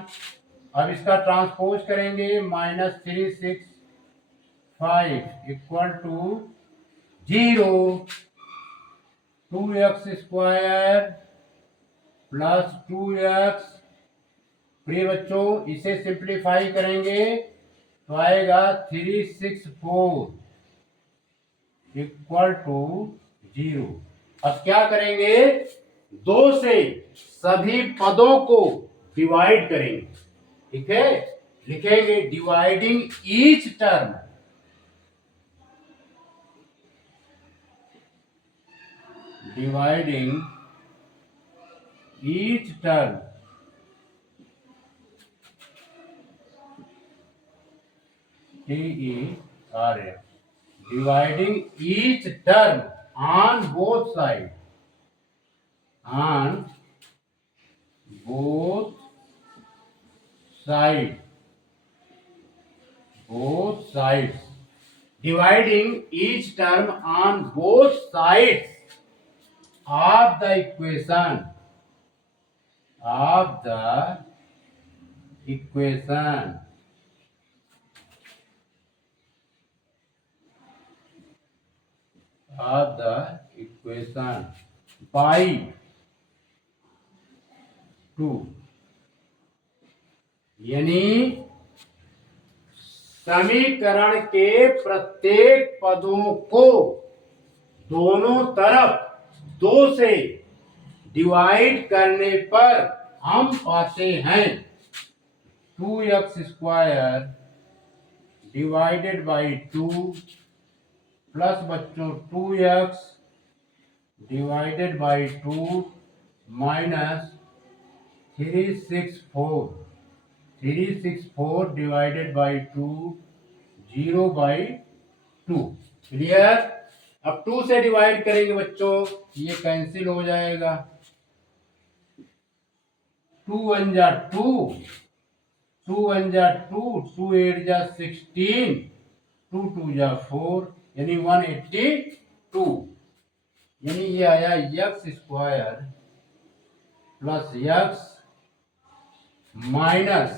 अब इसका ट्रांसपोज करेंगे minus 365 equal to 0। 2x square plus 2x, प्रिय बच्चों इसे सिंप्लीफाई करेंगे तो आएगा 364 इक्वल टू 0। अब क्या करेंगे, 2 से सभी पदों को डिवाइड करेंगे। ठीक है, लिखेंगे dividing each term, dividing each term TERM, dividing each term on both sides, on both sides, dividing each term on both sides of the equation, of the equation, of the equation by 2, यानी समीकरण के प्रत्येक पदों को दोनों तरफ 2 से divide करने पर हम पाते हैं 2x square divided by 2 plus बच्चों 2x divided by 2 minus 364 divided by 2 0 by 2। Clear. अब 2 से डिवाइड करेंगे बच्चों, ये कैंसिल हो जाएगा, 2 1 जा 2, 2 1 जा 2, 2 8 जा 16, 2 2 जा 4, यानी 182, यानी ये आया x square plus x minus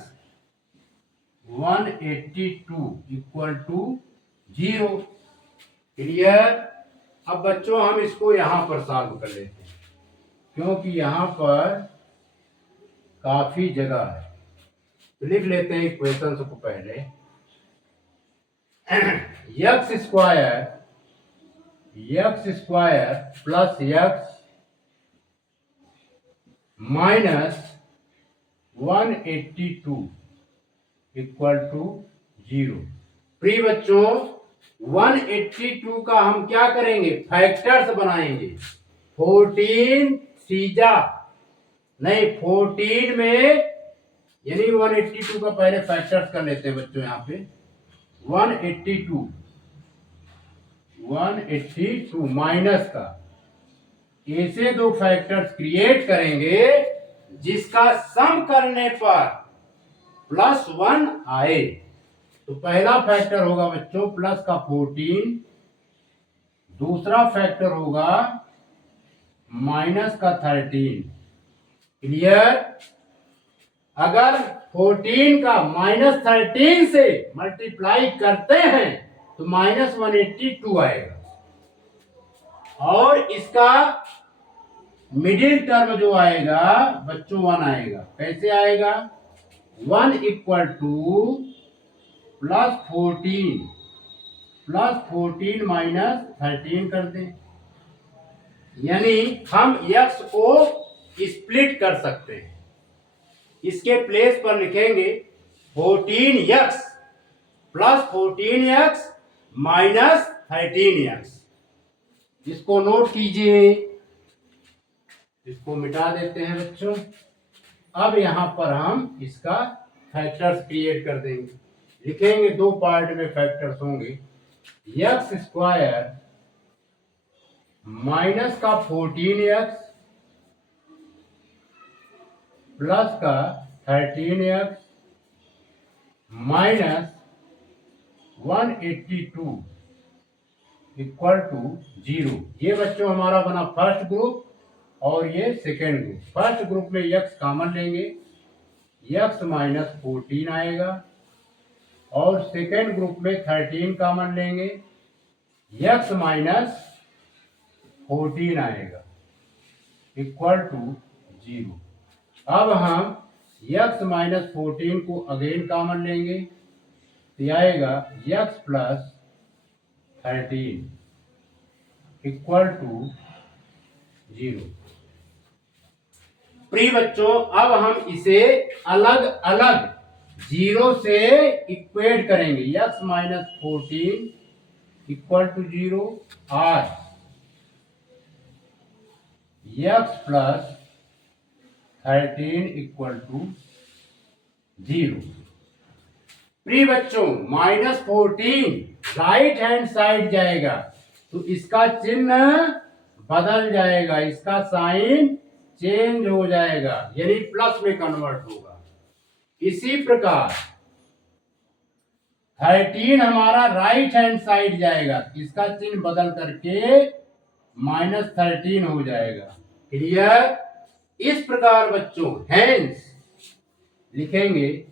182 equal to 0। Clear. अब बच्चों हम इसको यहां पर सॉल्व कर लेते हैं, क्योंकि यहां पर काफी जगह है। तो लिख लेते हैं इक्वेशन को पहले, x square plus x minus 182 equal to 0। प्रिय बच्चों 182 का हम क्या करेंगे, फैक्टर्स बनाएंगे। 14 सीजा नहीं 14 में, यानी 182 का पहले फैक्टर्स कर लेते हैं बच्चों। यहाँ पे 182 माइनस का, ऐसे 2 फैक्टर्स क्रिएट करेंगे जिसका सम करने पर +1 आए। तो पहला फैक्टर होगा बच्चों प्लस का 14, दूसरा फैक्टर होगा माइनस का 13। क्लियर। अगर 14 का -13 से मल्टीप्लाई करते हैं तो -182 आएगा, और इसका मिडिल टर्म जो आएगा बच्चों 1 आएगा। कैसे आएगा, 1 इक्वल टू +14 -13 कर दें, यानी हम x को स्प्लिट कर सकते हैं। इसके प्लेस पर लिखेंगे 14x plus 14x minus 13x। इसको नोट कीजिए, इसको मिटा देते हैं बच्चों। अब यहां पर हम इसका फैक्टर्स क्रिएट कर देंगे। लिखेंगे 2 पार्ट में फैक्टर्स होंगे, x स्क्वायर माइनस का 14x प्लस का 13x माइनस 182 इक्वल टू 0। ये बच्चों हमारा बना फर्स्ट ग्रुप और ये सेकेंड ग्रुप। फर्स्ट ग्रुप में x कॉमन लेंगे, x माइनस 14 आएगा, और सेकेंड ग्रुप में 13 कॉमन लेंगे, x माइनस 14 आएगा इक्वल टू 0। अब हम x माइनस 14 को अगेन कॉमन लेंगे, तो ये आएगा x प्लस 13 इक्वल टू 0। प्रिय बच्चों, अब हम इसे अलग अलग जीरो से इक्वेट करेंगे। x माइनस 14 इक्वल टू 0 और x प्लस 13 इक्वल टू 0। प्रिय बच्चों, -14 राइट हैंड साइड जाएगा तो इसका चिन्ह बदल जाएगा, इसका साइन चेंज हो जाएगा, यानी प्लस में कन्वर्ट होगा। इसी प्रकार 13 हमारा राइट हैंड साइड जाएगा, इसका चिन्ह बदल करके -13 हो जाएगा। क्लियर? इस प्रकार बच्चों हैंस लिखेंगे,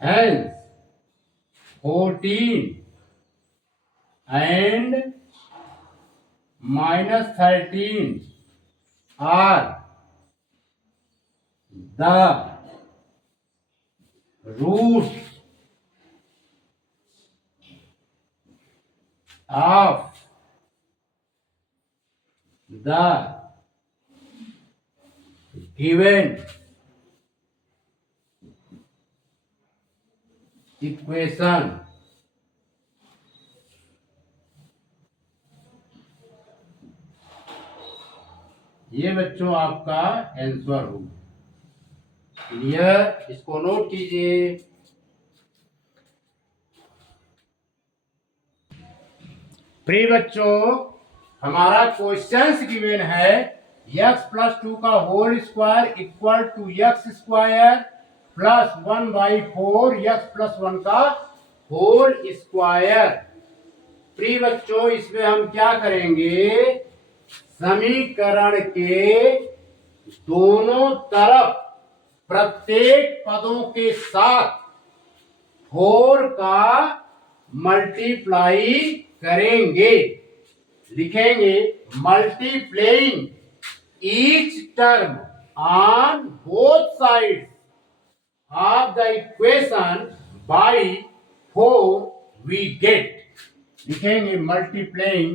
hence 14 and -13 are the roots of the given equation। ये बच्चों आपका आंसर होगा। क्लियर? इसको नोट कीजिए। प्रिय बच्चों, हमारा क्वेश्चंस गिवन है x प्लस 2 का whole square equal to x square plus 1/4 x plus 1 का होल स्क्वायर। प्रिय बच्चों, इसमें हम क्या करेंगे, समीकरण के दोनों तरफ प्रत्येक पदों के साथ 4 का मल्टीप्लाई करेंगे। लिखेंगे multiplying each term on both sides of the equation by 4 we get. लिखेंगे multiplying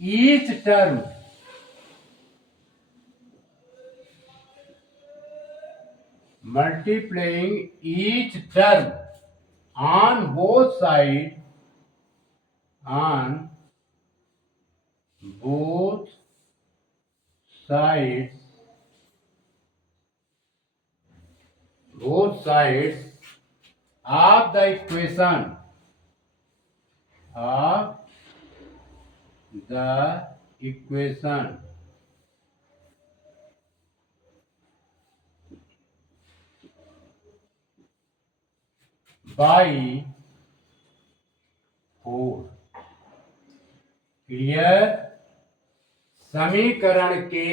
each term on both sides of the equation by 4। Clear? समीकरण के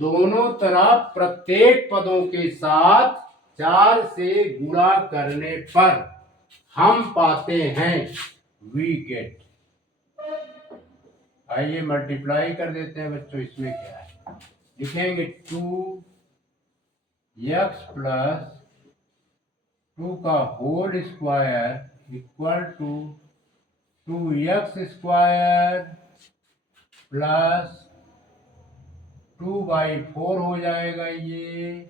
दोनों तरफ प्रत्येक पदों के साथ 4 से गुणा करने पर हम पाते हैं वी गेट। आइए मल्टीप्लाई कर देते हैं बच्चों। इसमें क्या है, लिखेंगे 2x प्लस 2 का whole square equal to 2x square plus 2/4 हो जाएगा ये,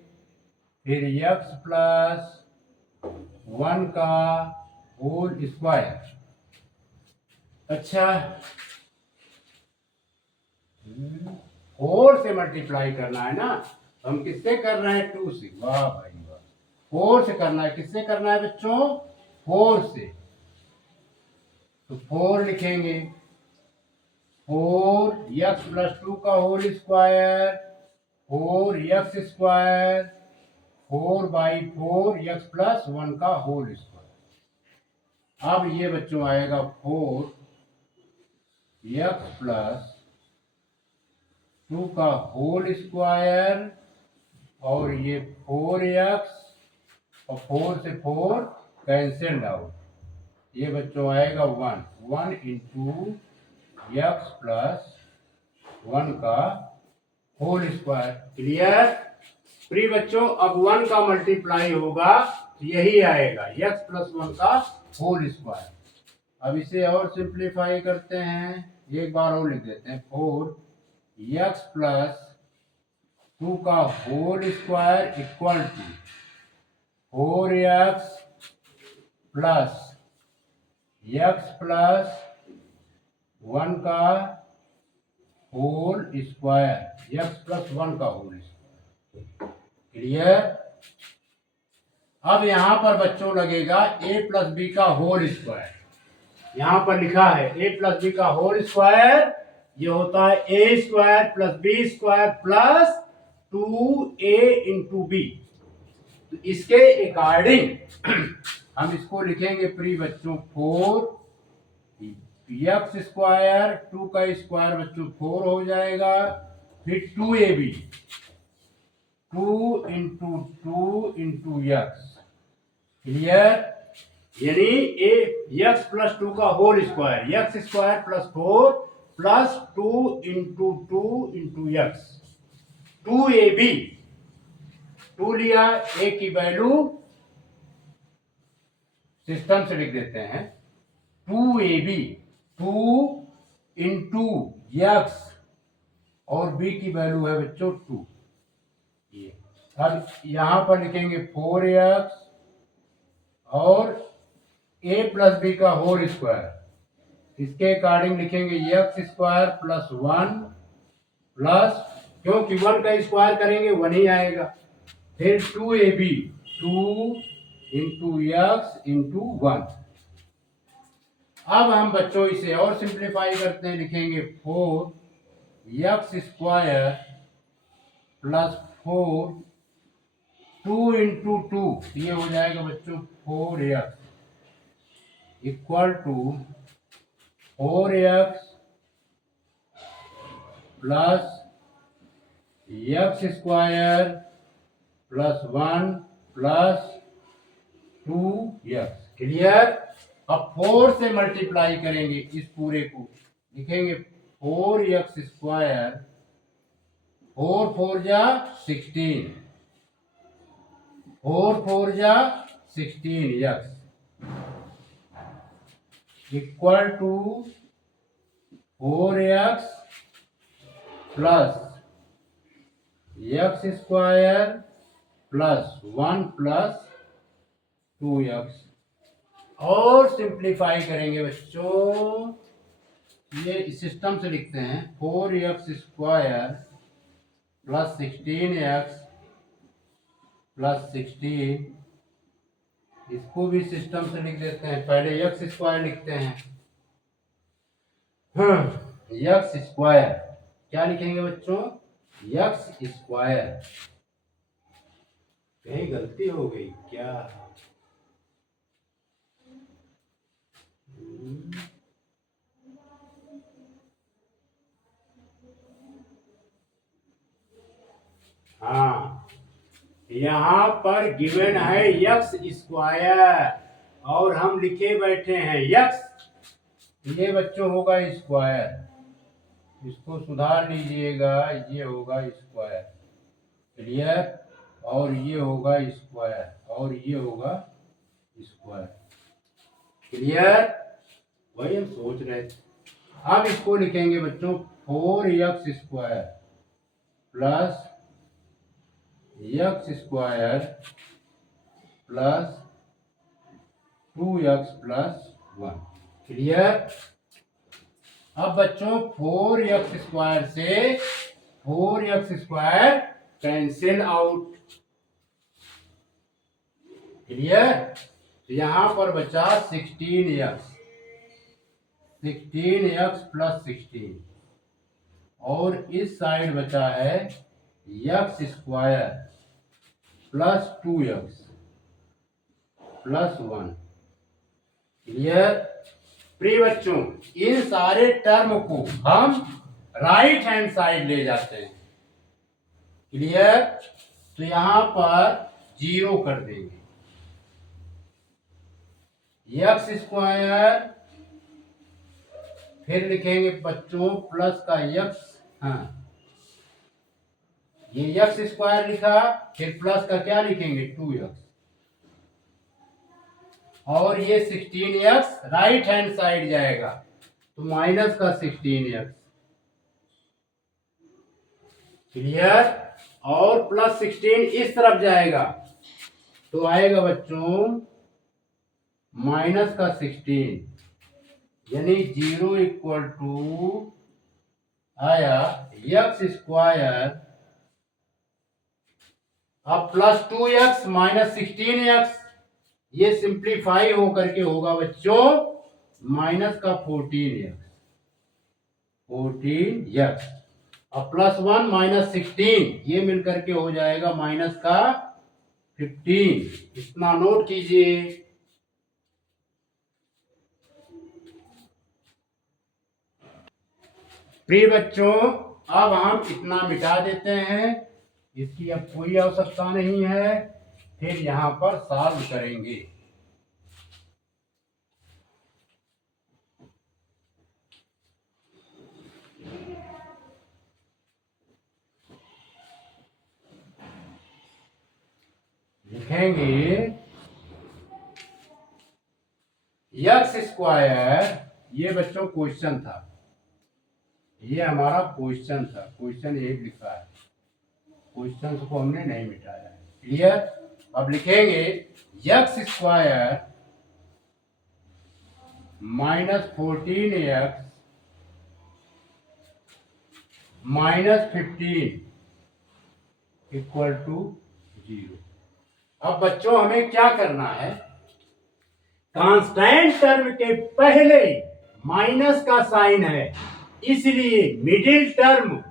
फिर x प्लस 1 का होल स्क्वायर। अच्छा, 4 से मल्टीप्लाई करना है ना, हम किससे कर रहे हैं, 2 से। वाह भाई वाह, 4 से करना है। किससे करना है बच्चों, 4 से। तो 4 लिखेंगे, 4x प्लस 2 का whole square 4x square 4/4 x plus 1 का होल स्क्वायर। अब ये बच्चों आएगा 4x प्लस 2 का होल स्क्वायर और ये 4x और 4 से 4 कैंसिल्ड आउट, ये बच्चों आएगा 1 इंटू एक्स प्लस 1 का होल स्क्वायर। क्लियर? प्रिय बच्चों, अब 1 का मल्टीप्लाई होगा तो यही आएगा x प्लस 1 का होल स्क्वायर। अब इसे और सिंप्लीफाई करते हैं, एक बार और लिख देते हैं 4x प्लस 2 का whole square equal to 4x plus 1 का होल स्क्वायर, x प्लस 1 का होल स्क्वायर। क्लियर? अब यहां पर बच्चों लगेगा a प्लस बी का होल स्क्वायर। यहां पर लिखा है a प्लस बी का होल स्क्वायर, ये होता है a square plus B square plus 2a into B. तो इसके अकॉर्डिंग हम इसको लिखेंगे प्रिय बच्चों 4 एक्स स्क्वायर, 2 का स्क्वायर बच्चों 4 हो जाएगा, फिर 2ab, 2 इंटू एक्स। क्लियर? यानी एक्स प्लस 2 का whole square, X square plus 4 plus 2 into X, 2ab। 2 लिया, a की वैल्यू सिस्टम से लिख देते हैं 2ab, 2 इंटू एक्स और b की वैल्यू है बच्चों 2। ये अब यहां पर लिखेंगे 4x और a प्लस बी का होल स्क्वायर, इसके अकॉर्डिंग लिखेंगे एक्स स्क्वायर प्लस 1 प्लस, क्योंकि 1 का स्क्वायर करेंगे 1 ही आएगा, फिर 2ab, 2 इंटू एक्स इंटू 1। अब हम बच्चों इसे और सिंप्लीफाई करते हैं, लिखेंगे 4x स्क्वायर प्लस 4, 2 इंटू 2, ये हो जाएगा बच्चों 4x equal to 4x plus X square plus 1 plus 2x। Clear? अब 4 से मल्टीप्लाई करेंगे इस पूरे को, लिखेंगे 4x स्क्वायर, 4 4 जा 16, 4 4 जा 16x equal to 4x plus X square plus 1 plus 2x। और सिंप्लीफाई करेंगे बच्चों, ये सिस्टम से लिखते हैं 4x square plus 16x plus 16, इसको भी सिस्टम से लिख देते हैं, पहले एक्स स्क्वायर लिखते हैं। एक्स स्क्वायर क्या लिखेंगे बच्चों? एक्स स्क्वायर, कहीं गलती हो गई क्या? हाँ, यहाँ पर गिवन है एक्स स्क्वायर और हम लिखे बैठे हैं एक्स, ये बच्चों होगा स्क्वायर, इसको सुधार लीजिएगा, ये होगा स्क्वायर। क्लियर? और ये होगा स्क्वायर और ये होगा स्क्वायर। क्लियर? वही हम सोच रहे थे। अब इसको लिखेंगे बच्चों 4x square plus X square plus 2x plus 1। Clear? अब बच्चों 4x स्क्वायर से 4x square cancel out. Clear? तो यहां पर बचा 16x, 16x प्लस 16 और इस साइड बचा है x square plus 2x plus 1। Clear? प्रिय बच्चों, इन सारे टर्म को हम राइट हैंड साइड ले जाते हैं। क्लियर? तो यहां पर 0 कर देंगे, एक्स स्क्वायर, फिर लिखेंगे बच्चों प्लस का एक्स, हाँ ये एक्स स्क्वायर लिखा, फिर प्लस का क्या लिखेंगे 2x, और ये 16x राइट हैंड साइड जाएगा तो माइनस का 16x, क्लियर, और प्लस 16 इस तरफ जाएगा तो आएगा बच्चों माइनस का 16, यानी 0 इक्वल टू आया एक्स स्क्वायर, अब प्लस 2x माइनस 16x, ये सिंप्लीफाई होकर के होगा बच्चों माइनस का 14x, अब प्लस 1 माइनस 16 ये मिलकर के हो जाएगा माइनस का 15, इतना नोट कीजिए। प्रिय बच्चों अब हम इतना मिटा देते हैं, इसकी अब कोई आवश्यकता नहीं है, फिर यहां पर सॉल्व करेंगे। लिखेंगे एक्स स्क्वायर, ये बच्चों क्वेश्चन था, ये हमारा क्वेश्चन था, क्वेश्चन एक लिखा है, क्वेश्चन को हमने नहीं मिटाया है, क्लियर। अब लिखेंगे X square minus 14x minus 15 equal to 0। अब बच्चों हमें क्या करना है, कांस्टेंट टर्म के पहले माइनस का साइन है, इसलिए मिडिल टर्म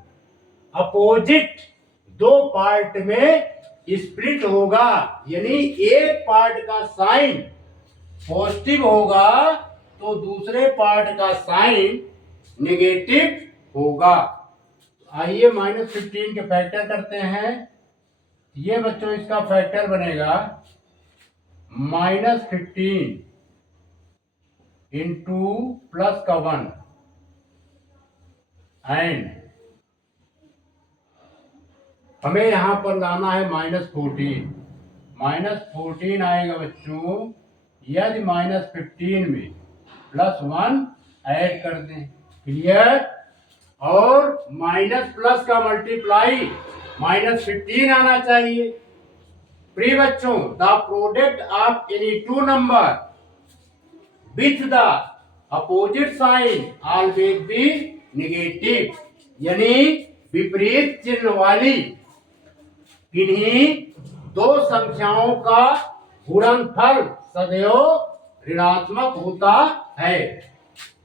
अपोजिट दो पार्ट में स्प्लिट होगा, यानी एक पार्ट का साइन पॉजिटिव होगा तो दूसरे पार्ट का साइन नेगेटिव होगा। आइए माइनस 15 के फैक्टर करते हैं, ये बच्चों इसका फैक्टर बनेगा माइनस 15 इंटू प्लस का 1 एंड हमें यहां पर लाना है माइनस 14 आएगा बच्चों, यदि माइनस 15 में प्लस 1 ऐड कर दें, क्लियर, और माइनस प्लस का मल्टीप्लाई माइनस 15 आना चाहिए। प्रिय बच्चों the product of any two number with the opposite sign always be negative, यानी विपरीत चिन्ह वाली किन्हीं दो संख्याओं का गुणनफल सदैव ऋणात्मक होता है।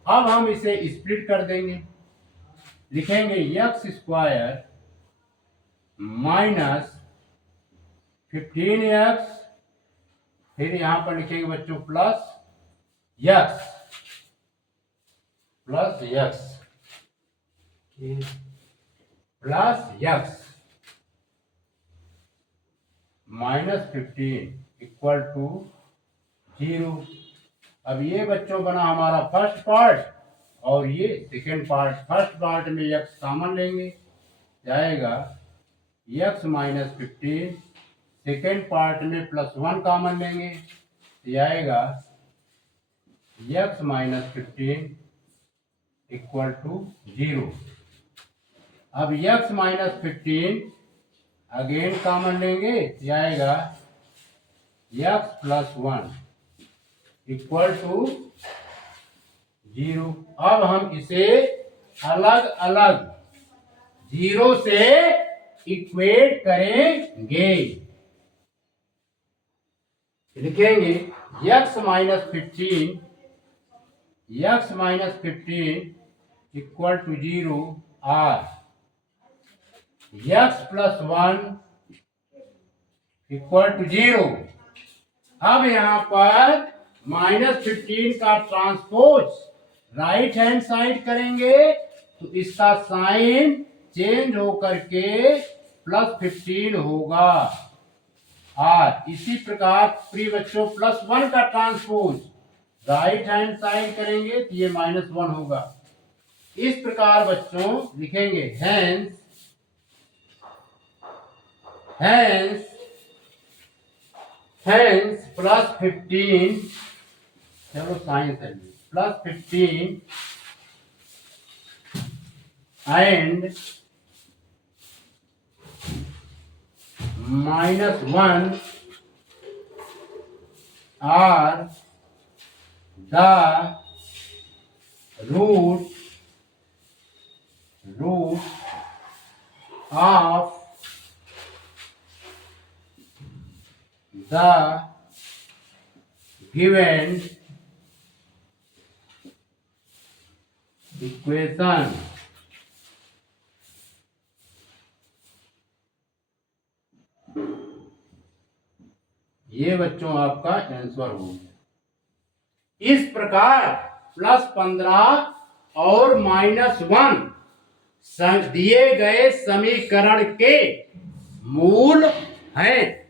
अब हम इसे स्प्लिट कर देंगे, लिखेंगे एक्स स्क्वायर माइनस 15x, फिर यहां पर लिखेंगे बच्चों plus x minus 15 equal to 0। अब ये बच्चों बना हमारा फर्स्ट पार्ट और ये सेकेंड पार्ट। फर्स्ट पार्ट में x कॉमन लेंगे, जाएगा x माइनस 15, सेकेंड पार्ट में प्लस 1 कॉमन लेंगे, जाएगा x माइनस 15 इक्वल टू 0। अब x माइनस 15 अगेन कॉमन लेंगे, जाएगा x प्लस 1 इक्वल टू 0। अब हम इसे अलग अलग 0 से इक्वेट करेंगे, लिखेंगे x माइनस 15 इक्वल टू 0 और x प्लस 1 इक्वल टू 0। अब यहां पर माइनस 15 का ट्रांसपोज राइट हैंड साइड करेंगे तो इसका साइन चेंज होकर के प्लस 15 होगा, और इसी प्रकार प्रिय बच्चों प्लस 1 का ट्रांसपोज राइट हैंड साइड करेंगे तो ये -1 होगा। इस प्रकार बच्चों लिखेंगे हैंस +15, चलो साइंस है, +15 and -1 are the root of the given equation। ये बच्चों आपका आंसर हो गया। इस प्रकार +15 और -1 दिए गए समीकरण के मूल हैं।